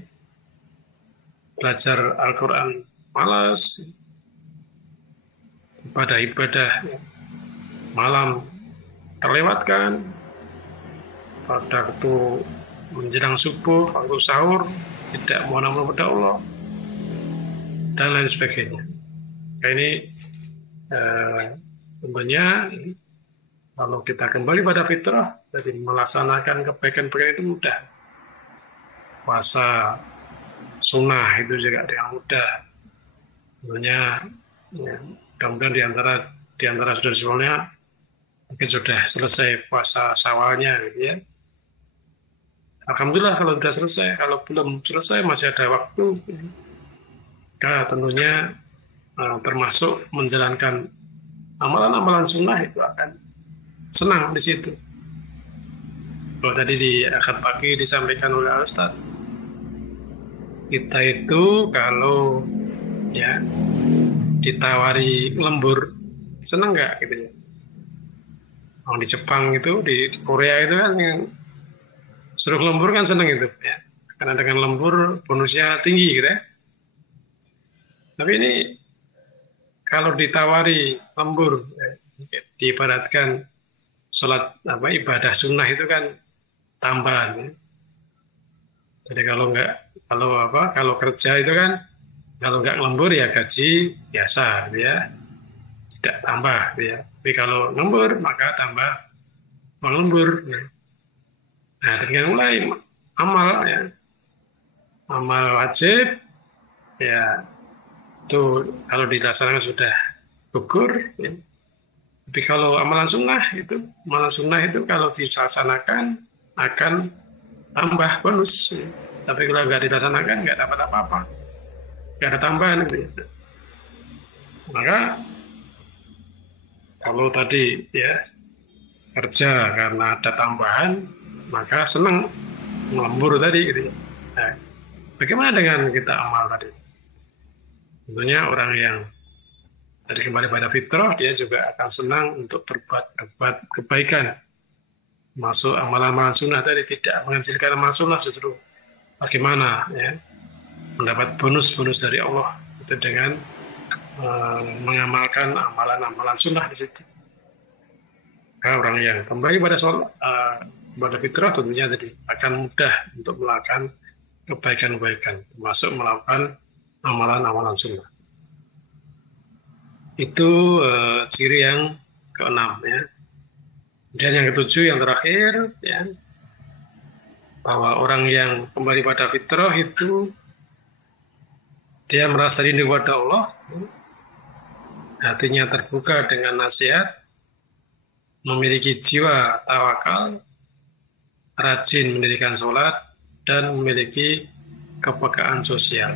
belajar Al-Quran malas, ibadah ya, malam terlewatkan, pada waktu menjelang subuh, waktu sahur tidak mohon ampun pada Allah dan lain sebagainya. Nah, ini tentunya kalau kita kembali pada fitrah, jadi melaksanakan kebaikan-kebaikan itu mudah. Puasa sunnah itu juga dengan mudah. Tentunya ya, mudah-mudahan di antara saudara-saudaranya mungkin sudah selesai puasa Syawalnya gitu ya. Alhamdulillah kalau sudah selesai, kalau belum selesai masih ada waktu. Maka tentunya termasuk menjalankan amalan-amalan sunnah itu akan senang di situ. Kalau tadi di akad pagi disampaikan oleh Ustaz, kita itu kalau ya ditawari lembur senang nggak gitu ya? Orang di Jepang itu di Korea itu kan yang suruh lembur kan senang itu ya, karena dengan lembur bonusnya tinggi gitu ya. Tapi ini kalau ditawari lembur, diibaratkan sholat ibadah sunnah itu kan tambahan. Ya. Jadi kalau kerja itu kan kalau nggak lembur ya gaji biasa, ya tidak tambah, ya. Tapi kalau lembur maka tambah lembur. Ya. Nah dengan mulai amal, ya, amal wajib, ya. Itu kalau dilaksanakan sudah gugur ya. Tapi kalau amalan sunnah itu kalau dilaksanakan akan tambah bonus ya. Tapi kalau nggak dilaksanakan nggak dapat apa-apa, nggak ada tambahan gitu ya. Maka kalau tadi ya kerja karena ada tambahan maka senang melembur tadi gitu ya. Nah, bagaimana dengan kita amal tadi? Tentunya orang yang tadi kembali pada fitrah, dia juga akan senang untuk berbuat kebaikan. Masuk amalan-amalan sunnah tadi tidak menghasilkan amal sunnah, justru bagaimana ya mendapat bonus-bonus dari Allah itu dengan mengamalkan amalan-amalan sunnah di situ. Nah, orang yang kembali pada pada fitrah tentunya tadi akan mudah untuk melakukan kebaikan-kebaikan, termasuk melakukan amalan-amalan sunnah. Itu ciri yang keenam ya. Dan yang ketujuh yang terakhir ya, bahwa orang yang kembali pada fitrah itu dia merasa rindu pada Allah, hatinya terbuka dengan nasihat, memiliki jiwa tawakal, rajin mendirikan sholat, dan memiliki kepekaan sosial.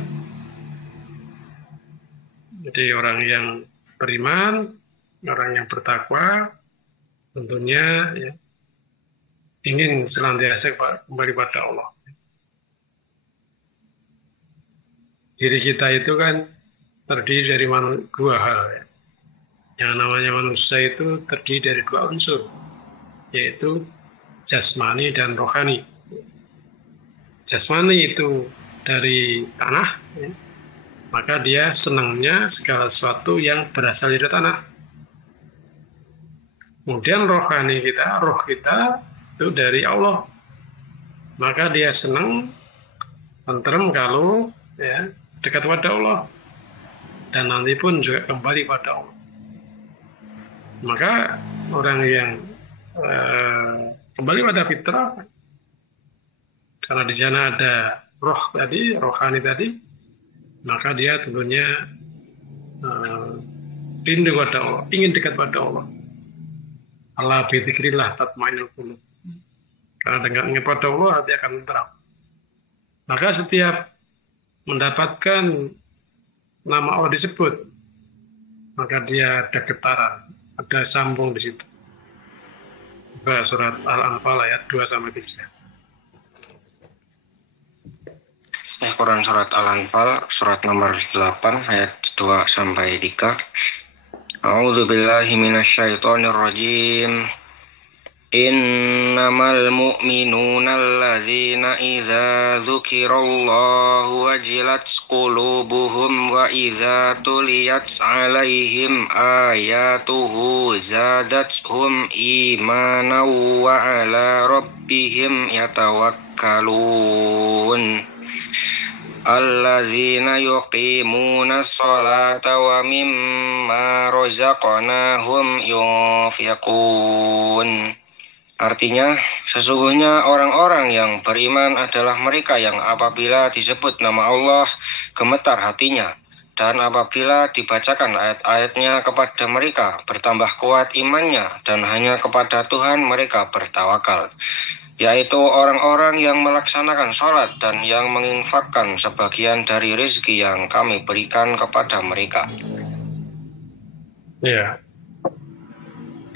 Jadi orang yang beriman, orang yang bertakwa, tentunya ya, ingin senantiasa kembali pada Allah. Diri kita itu kan terdiri dari dua hal. Ya. Yang namanya manusia itu terdiri dari dua unsur, yaitu jasmani dan rohani. Jasmani itu dari tanah, ya. Maka dia senangnya segala sesuatu yang berasal dari tanah. Kemudian rohani kita, roh kita itu dari Allah. Maka dia senang, tentrem kalau ya, dekat pada Allah. Dan nanti pun juga kembali pada Allah. Maka orang yang kembali pada fitrah, karena di sana ada roh tadi, rohani tadi, maka dia tentunya rindu pada Allah, ingin dekat pada Allah. Allah bidzikrillah tatmainnul qulub. Karena dengan pada Allah hati akan tenteram. Maka setiap mendapatkan nama Allah disebut, maka dia ada getaran, ada sambung di situ. Buka surat Al-Anfal ayat 2-3. Quran surat Al-Anfal surat nomor 8 ayat 2-3. A'udzubillahi minasyaitonirrajim. Innamal mu'minuna allazina idza dzukirallahu wajilat qulubuhum wa idza tuliyat 'alaihim ayatuhu zadatuhum imanan wa 'ala rabbihim yatawakkalun. Allazina yuqimuna sholata wa mimma razaqnahum yunfiqun. Artinya, sesungguhnya orang-orang yang beriman adalah mereka yang apabila disebut nama Allah, gemetar hatinya, dan apabila dibacakan ayat-ayatnya kepada mereka, bertambah kuat imannya, dan hanya kepada Tuhan mereka bertawakal, yaitu orang-orang yang melaksanakan sholat dan yang menginfakkan sebagian dari rezeki yang kami berikan kepada mereka. Ya.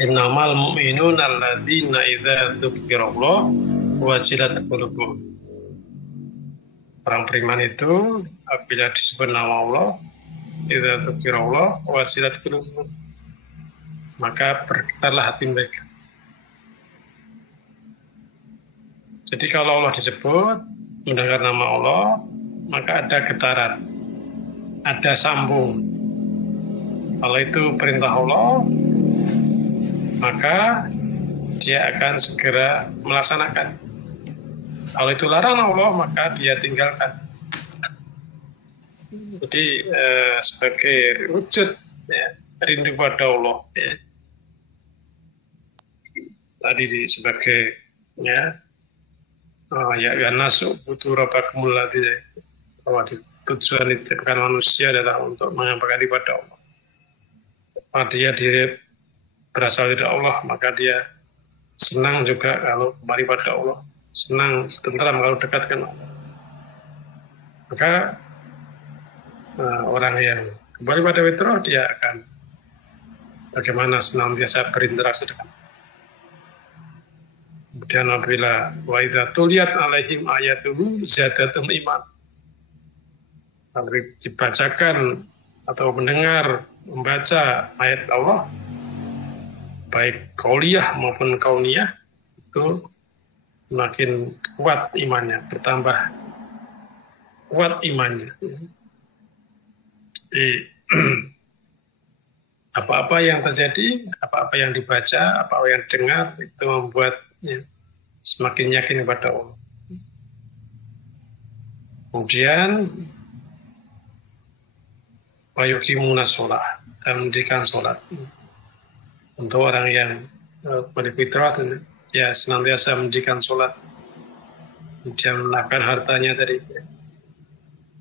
Innamal mu'minuna alladzina idza dzukirallah wajilat qulubuhum. Orang beriman itu apabila disebut nama Allah, idza dzukirallah wajilat qulubuhum, maka bergetarlah hati mereka. Jadi kalau Allah disebut, mendengar nama Allah, maka ada getaran, ada sambung. Kalau itu perintah Allah, maka dia akan segera melaksanakan. Kalau itu larangan Allah, maka dia tinggalkan. Jadi sebagai wujud ya, rindu pada Allah. Ya. Tadi sebagai ya nasu butuh rabbakumul ladzi, bahwa tujuan diciptakan manusia adalah untuk menyampaikan ibadah Allah. Dia berasal dari Allah, maka dia senang juga kalau kembali pada Allah, senang tentram kalau dekat dengan Allah. Maka orang yang kembali pada fitrah, dia akan bagaimana senantiasa berinteraksi dengan Allah. Kemudian apabila wa idza tuliyat alaihim ayatuhu zadatuhum iman, kalau dibacakan atau mendengar, membaca ayat Allah, baik qauliyah maupun kauniyah, itu semakin kuat imannya, bertambah kuat imannya. Jadi apa-apa yang terjadi, apa-apa yang dibaca, apa-apa yang dengar, itu membuatnya semakin yakin kepada Allah. Kemudian wa yuqimuna sholat, dan mendirikan sholat. Untuk orang yang berfitrah, ya senantiasa mendirikan sholat, kemudian menafkahkan hartanya dari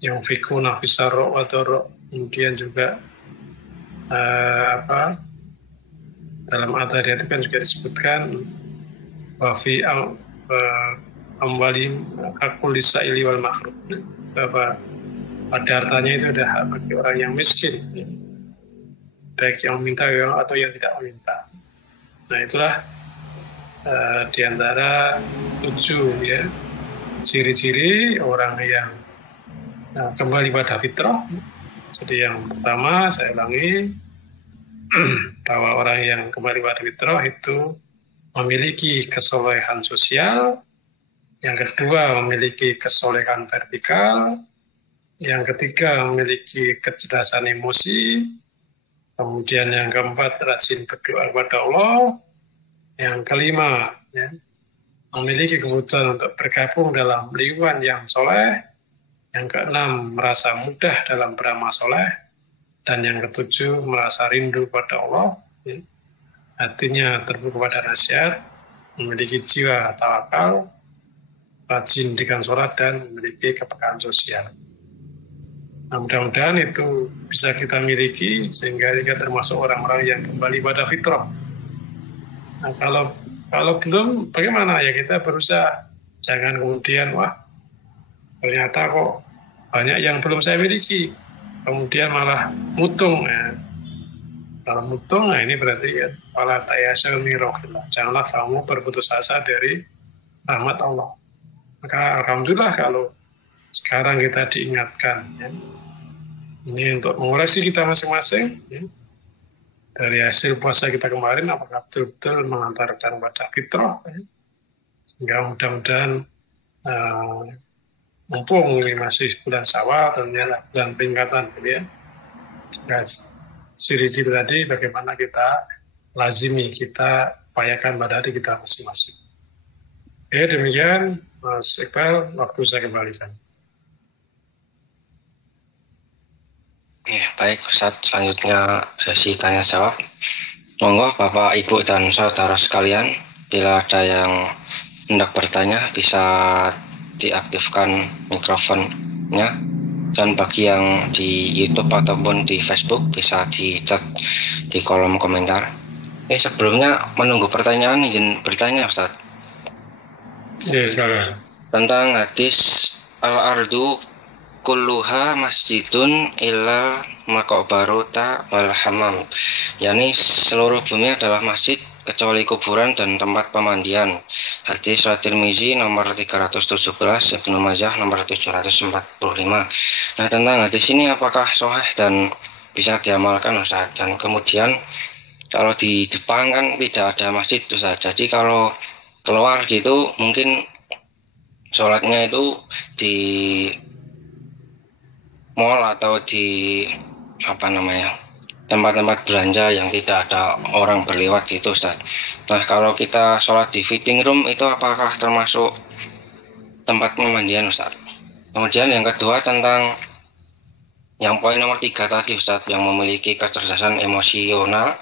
yang fikuna fisarro atau kemudian juga dalam adariah itu kan juga disebutkan wafi amwalim hakul lisaili wal makhluk, bahwa pada hartanya itu ada hak bagi orang yang miskin, baik yang meminta atau yang tidak meminta. Nah itulah di antara 7 ya ciri-ciri orang yang kembali pada fitrah. Jadi yang pertama saya ulangi, bahwa orang yang kembali pada fitrah itu memiliki kesolehan sosial, yang kedua memiliki kesolehan vertikal, yang ketiga memiliki kecerdasan emosi, kemudian yang keempat rajin berdoa kepada Allah, yang kelima ya, memiliki kebutuhan untuk bergabung dalam lingkungan yang soleh, yang keenam merasa mudah dalam beramal soleh, dan yang ketujuh merasa rindu pada Allah, ya. Hatinya terbuka pada nasihat, memiliki jiwa tawakal, rajin dengan sholat, dan memiliki kepekaan sosial. Nah, mudah-mudahan itu bisa kita miliki sehingga kita termasuk orang-orang yang kembali pada fitrah. Nah, kalau belum, bagaimana ya, kita berusaha. Jangan kemudian ternyata kok banyak yang belum saya miliki, kemudian malah mutung ya. Kalau mutung, nah ini berarti ya wala tayasul min rohillah. Janganlah kamu berputus asa dari rahmat Allah. Maka alhamdulillah kalau sekarang kita diingatkan, ya, ini untuk mengoreksi kita masing-masing, ya, dari hasil puasa kita kemarin, apakah betul-betul mengantarkan pada fitrah, ya, sehingga mudah-mudahan mumpung ini masih bulan Syawal, ternyata bulan peringkatan, gitu ya. Ciri-ciri tadi bagaimana kita lazimi, kita upayakan pada diri kita masing-masing. Oke, demikian Mas Iqbal, waktu saya kembalikan. Ya, baik Ustaz, selanjutnya sesi tanya jawab. Monggo Bapak, Ibu, dan saudara sekalian, bila ada yang hendak bertanya bisa diaktifkan mikrofonnya, dan bagi yang di YouTube ataupun di Facebook bisa di chat di kolom komentar. Sebelumnya menunggu pertanyaan, izin bertanya Ustaz. Ya, sekarang. Tentang hadis al-ardu kulluha masjidun illa maqbarata wal hamam, yakni seluruh bumi adalah masjid kecuali kuburan dan tempat pemandian. Hadis At-Tirmizi nomor 317, Ibnu Majah nomor 745. Nah, tentang hadis ini apakah sahih dan bisa diamalkan Ustaz? Dan kemudian kalau di Jepang kan tidak ada masjid Ustaz. Jadi kalau keluar gitu mungkin sholatnya itu di mall atau di tempat-tempat belanja yang tidak ada orang berlewat gitu Ustaz. Nah, kalau kita sholat di fitting room itu apakah termasuk tempat pemandian Ustaz? Kemudian yang kedua tentang yang poin nomor 3 tadi Ustaz, yang memiliki kecerdasan emosional.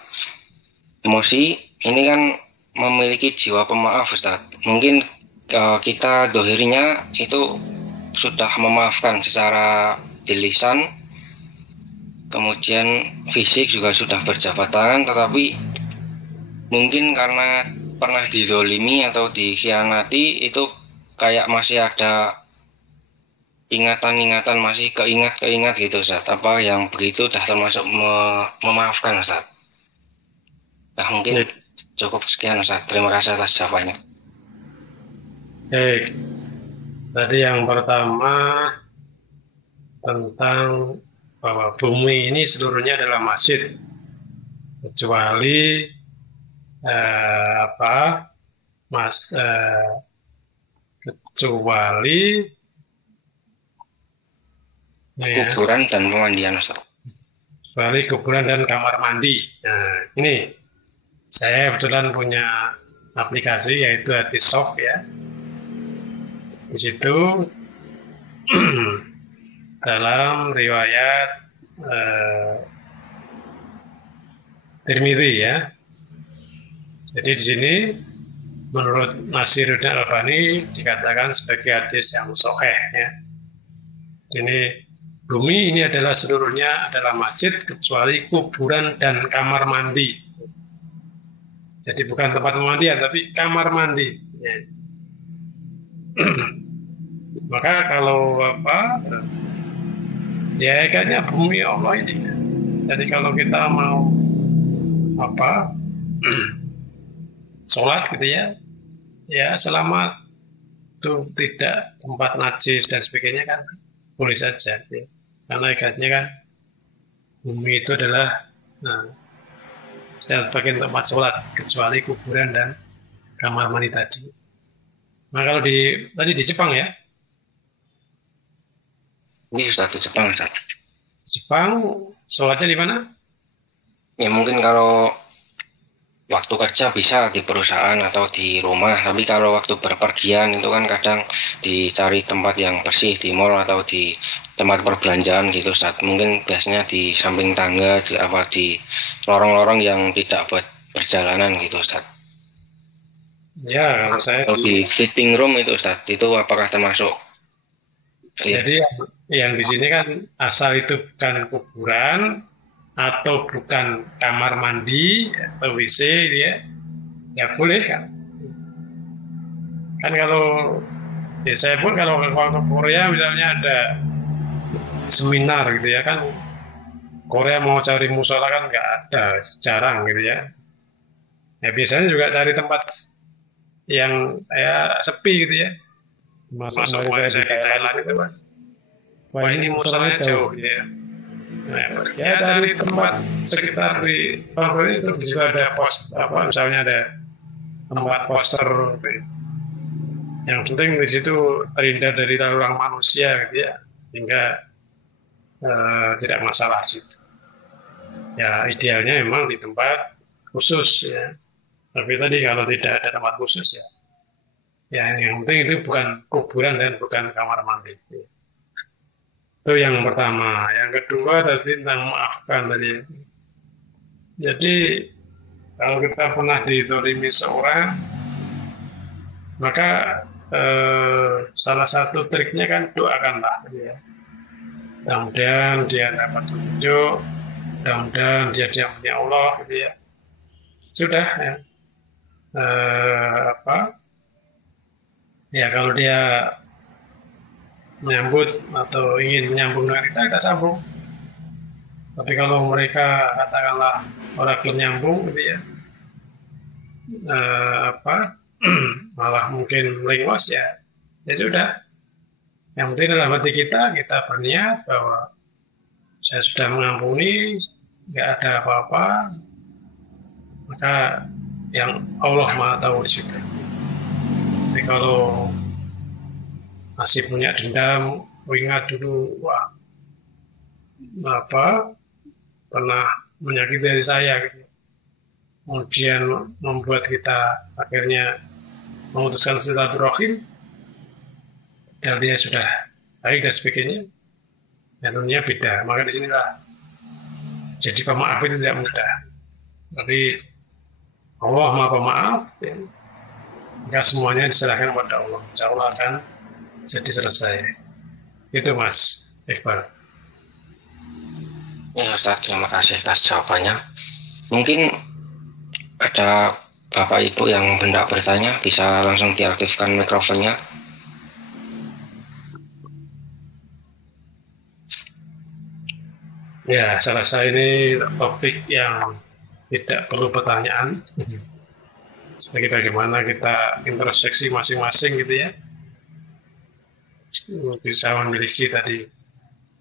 Emosi ini kan memiliki jiwa pemaaf Ustaz. Mungkin kita dohirnya itu sudah memaafkan secara di lisan, kemudian fisik juga sudah berjabat tangan, tetapi mungkin karena pernah didolimi atau dikhianati itu kayak masih ada ingatan-ingatan, masih keingat gitu Ustaz. Apa yang begitu sudah termasuk memaafkan Ustaz? Nah, mungkin cukup sekian Ustaz. Terima kasih atas jawabannya. Baik, tadi yang pertama tentang bahwa bumi ini seluruhnya adalah masjid, kecuali kecuali kuburan dan pemandian Ustaz. Kecuali kuburan dan kamar mandi. Nah, ini saya kebetulan punya aplikasi yaitu Hatisoft ya. Di situ dalam riwayat Tirmidzi ya. Jadi di sini menurut Nasiruddin Albani dikatakan sebagai hadis yang sahih ya. Ini bumi ini adalah seluruhnya adalah masjid kecuali kuburan dan kamar mandi. Jadi bukan tempat pemandian tapi kamar mandi. Ya. Maka kalau ya kayaknya bumi Allah ini. Jadi kalau kita mau sholat gitu ya selama itu tidak tempat najis dan sebagainya kan boleh saja. Ya. Karena ikatnya kan bumi itu adalah sebagian tempat sholat kecuali kuburan dan kamar mandi tadi. Nah kalau tadi di Jepang ya? Ini Ustaz, di Jepang Ustaz. Jepang sholatnya di mana? Ya mungkin kalau waktu kerja bisa di perusahaan atau di rumah, tapi kalau waktu berpergian itu kan kadang dicari tempat yang bersih di mall atau di tempat perbelanjaan gitu Ustaz. Mungkin biasanya di samping tangga, di lorong-lorong yang tidak buat perjalanan gitu Ustaz. Ya, kalau saya di fitting room itu Ustaz, itu apakah termasuk? Jadi yang di sini kan asal itu bukan kuburan atau bukan kamar mandi atau WC ya boleh kan. Kan kalau saya pun kalau ke Korea misalnya ada seminar gitu ya kan Korea mau cari musola kan nggak ada, jarang gitu ya. Ya biasanya juga cari tempat yang ya sepi gitu ya. Masuk kemarin saya di Thailand itu, wah ini musolanya jauh gitu ya. Nah, ya cari tempat sekitar di Bangkok itu di situ ada pos apa misalnya ada tempat poster gitu ya. Yang penting di situ terhindar dari lalu lalang manusia gitu ya, hingga tidak masalah situ. Ya idealnya memang di tempat khusus ya. Tapi tadi kalau tidak ada tempat khusus ya, ya yang penting itu bukan kuburan dan bukan kamar mandi. Itu yang pertama. Yang kedua tadi tentang maafkan tadi. Jadi kalau kita pernah didolimi seorang, maka salah satu triknya kan doakanlah, gitu ya. Mudah-mudahan dia dapat petunjuk, mudah-mudahan dia diampuni Allah, gitu ya. Sudah ya. Apa? Ya kalau dia menyambut atau ingin menyambung dengan kita sambung. Tapi kalau mereka katakanlah orang belum nyambung, gitu ya, apa? Malah mungkin melengos ya, ya sudah. Yang penting dalam hati kita berniat bahwa saya sudah mengampuni, nggak ada apa-apa, maka yang Allah Maha tahu di situ. Jadi kalau masih punya dendam, ingat dulu, wah, apa pernah menyakiti diri saya, gitu. Kemudian membuat kita akhirnya memutuskan silaturahim, dan dia sudah baik dan sebagainya, dan tentunya beda. Maka di sinilah jadi pemaaf itu tidak mudah. Tapi Allah Maha Pemaaf, ya. Maka semuanya diserahkan kepada Allah. Insya Allah akan jadi selesai. Itu Mas Iqbal. Ya Ustaz, terima kasih atas jawabannya. Mungkin ada Bapak Ibu yang hendak bertanya, bisa langsung diaktifkan mikrofonnya. Ya, saya rasa ini topik yang tidak perlu pertanyaan. Sebagai bagaimana kita introspeksi masing-masing gitu ya. Bisa memiliki tadi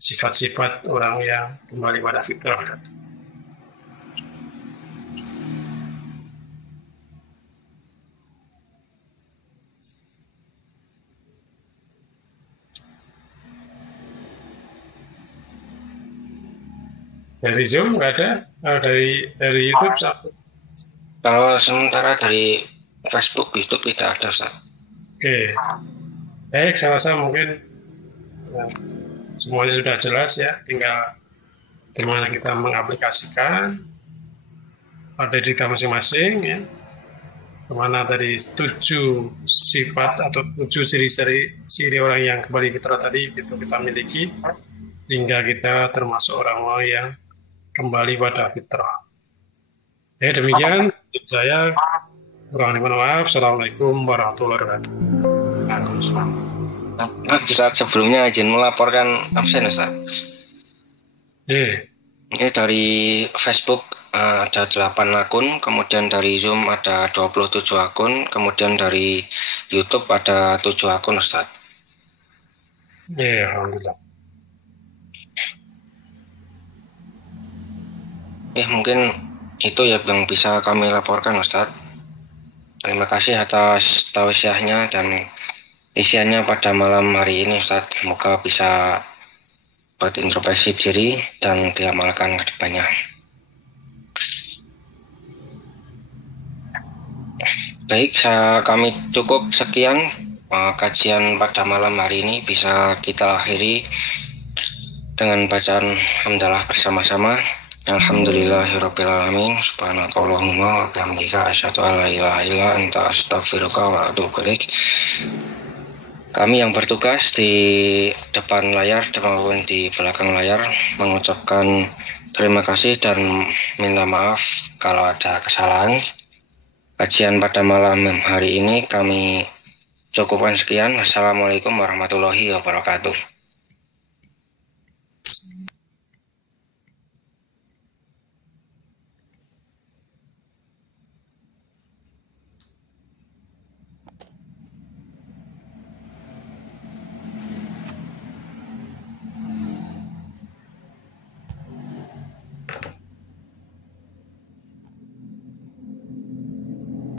sifat-sifat orang yang kembali pada fitrah. Dari Zoom nggak ada, dari YouTube satu. Kalau sementara dari Facebook, YouTube tidak ada Ustaz. Oke, baik, saya rasa mungkin semuanya sudah jelas ya, tinggal bagaimana kita mengaplikasikan pada diri kita masing-masing ya. Kemana tadi 7 sifat atau 7 ciri orang yang kembali fitrah tadi itu kita miliki, hingga kita termasuk orang-orang yang kembali pada fitrah. Ya demikian saya, kurang lebih mohon maaf. Assalamualaikum warahmatullahi wabarakatuh. Ustaz, sebelumnya izin melaporkan absen Ustaz. Ini dari Facebook ada 8 akun, kemudian dari Zoom ada 27 akun, kemudian dari YouTube ada 7 akun Ustaz. Ya, alhamdulillah. Mungkin itu ya yang bisa kami laporkan Ustaz. Terima kasih atas tausiahnya dan isiannya pada malam hari ini Ustaz. Semoga bisa berintrospeksi diri dan diamalkan ke depannya. Baik, kami cukup sekian kajian pada malam hari ini. Bisa kita akhiri dengan bacaan hamdalah bersama-sama. Alhamdulillahirrabbilalamin. Subhanakallahumma wa bihamdika asyhadu an la ilaha illa anta astaghfiruka wa atubu ilaik. Kami yang bertugas di depan layar maupun di belakang layar mengucapkan terima kasih dan minta maaf kalau ada kesalahan. Kajian pada malam hari ini kami cukupkan sekian. Wassalamualaikum warahmatullahi wabarakatuh.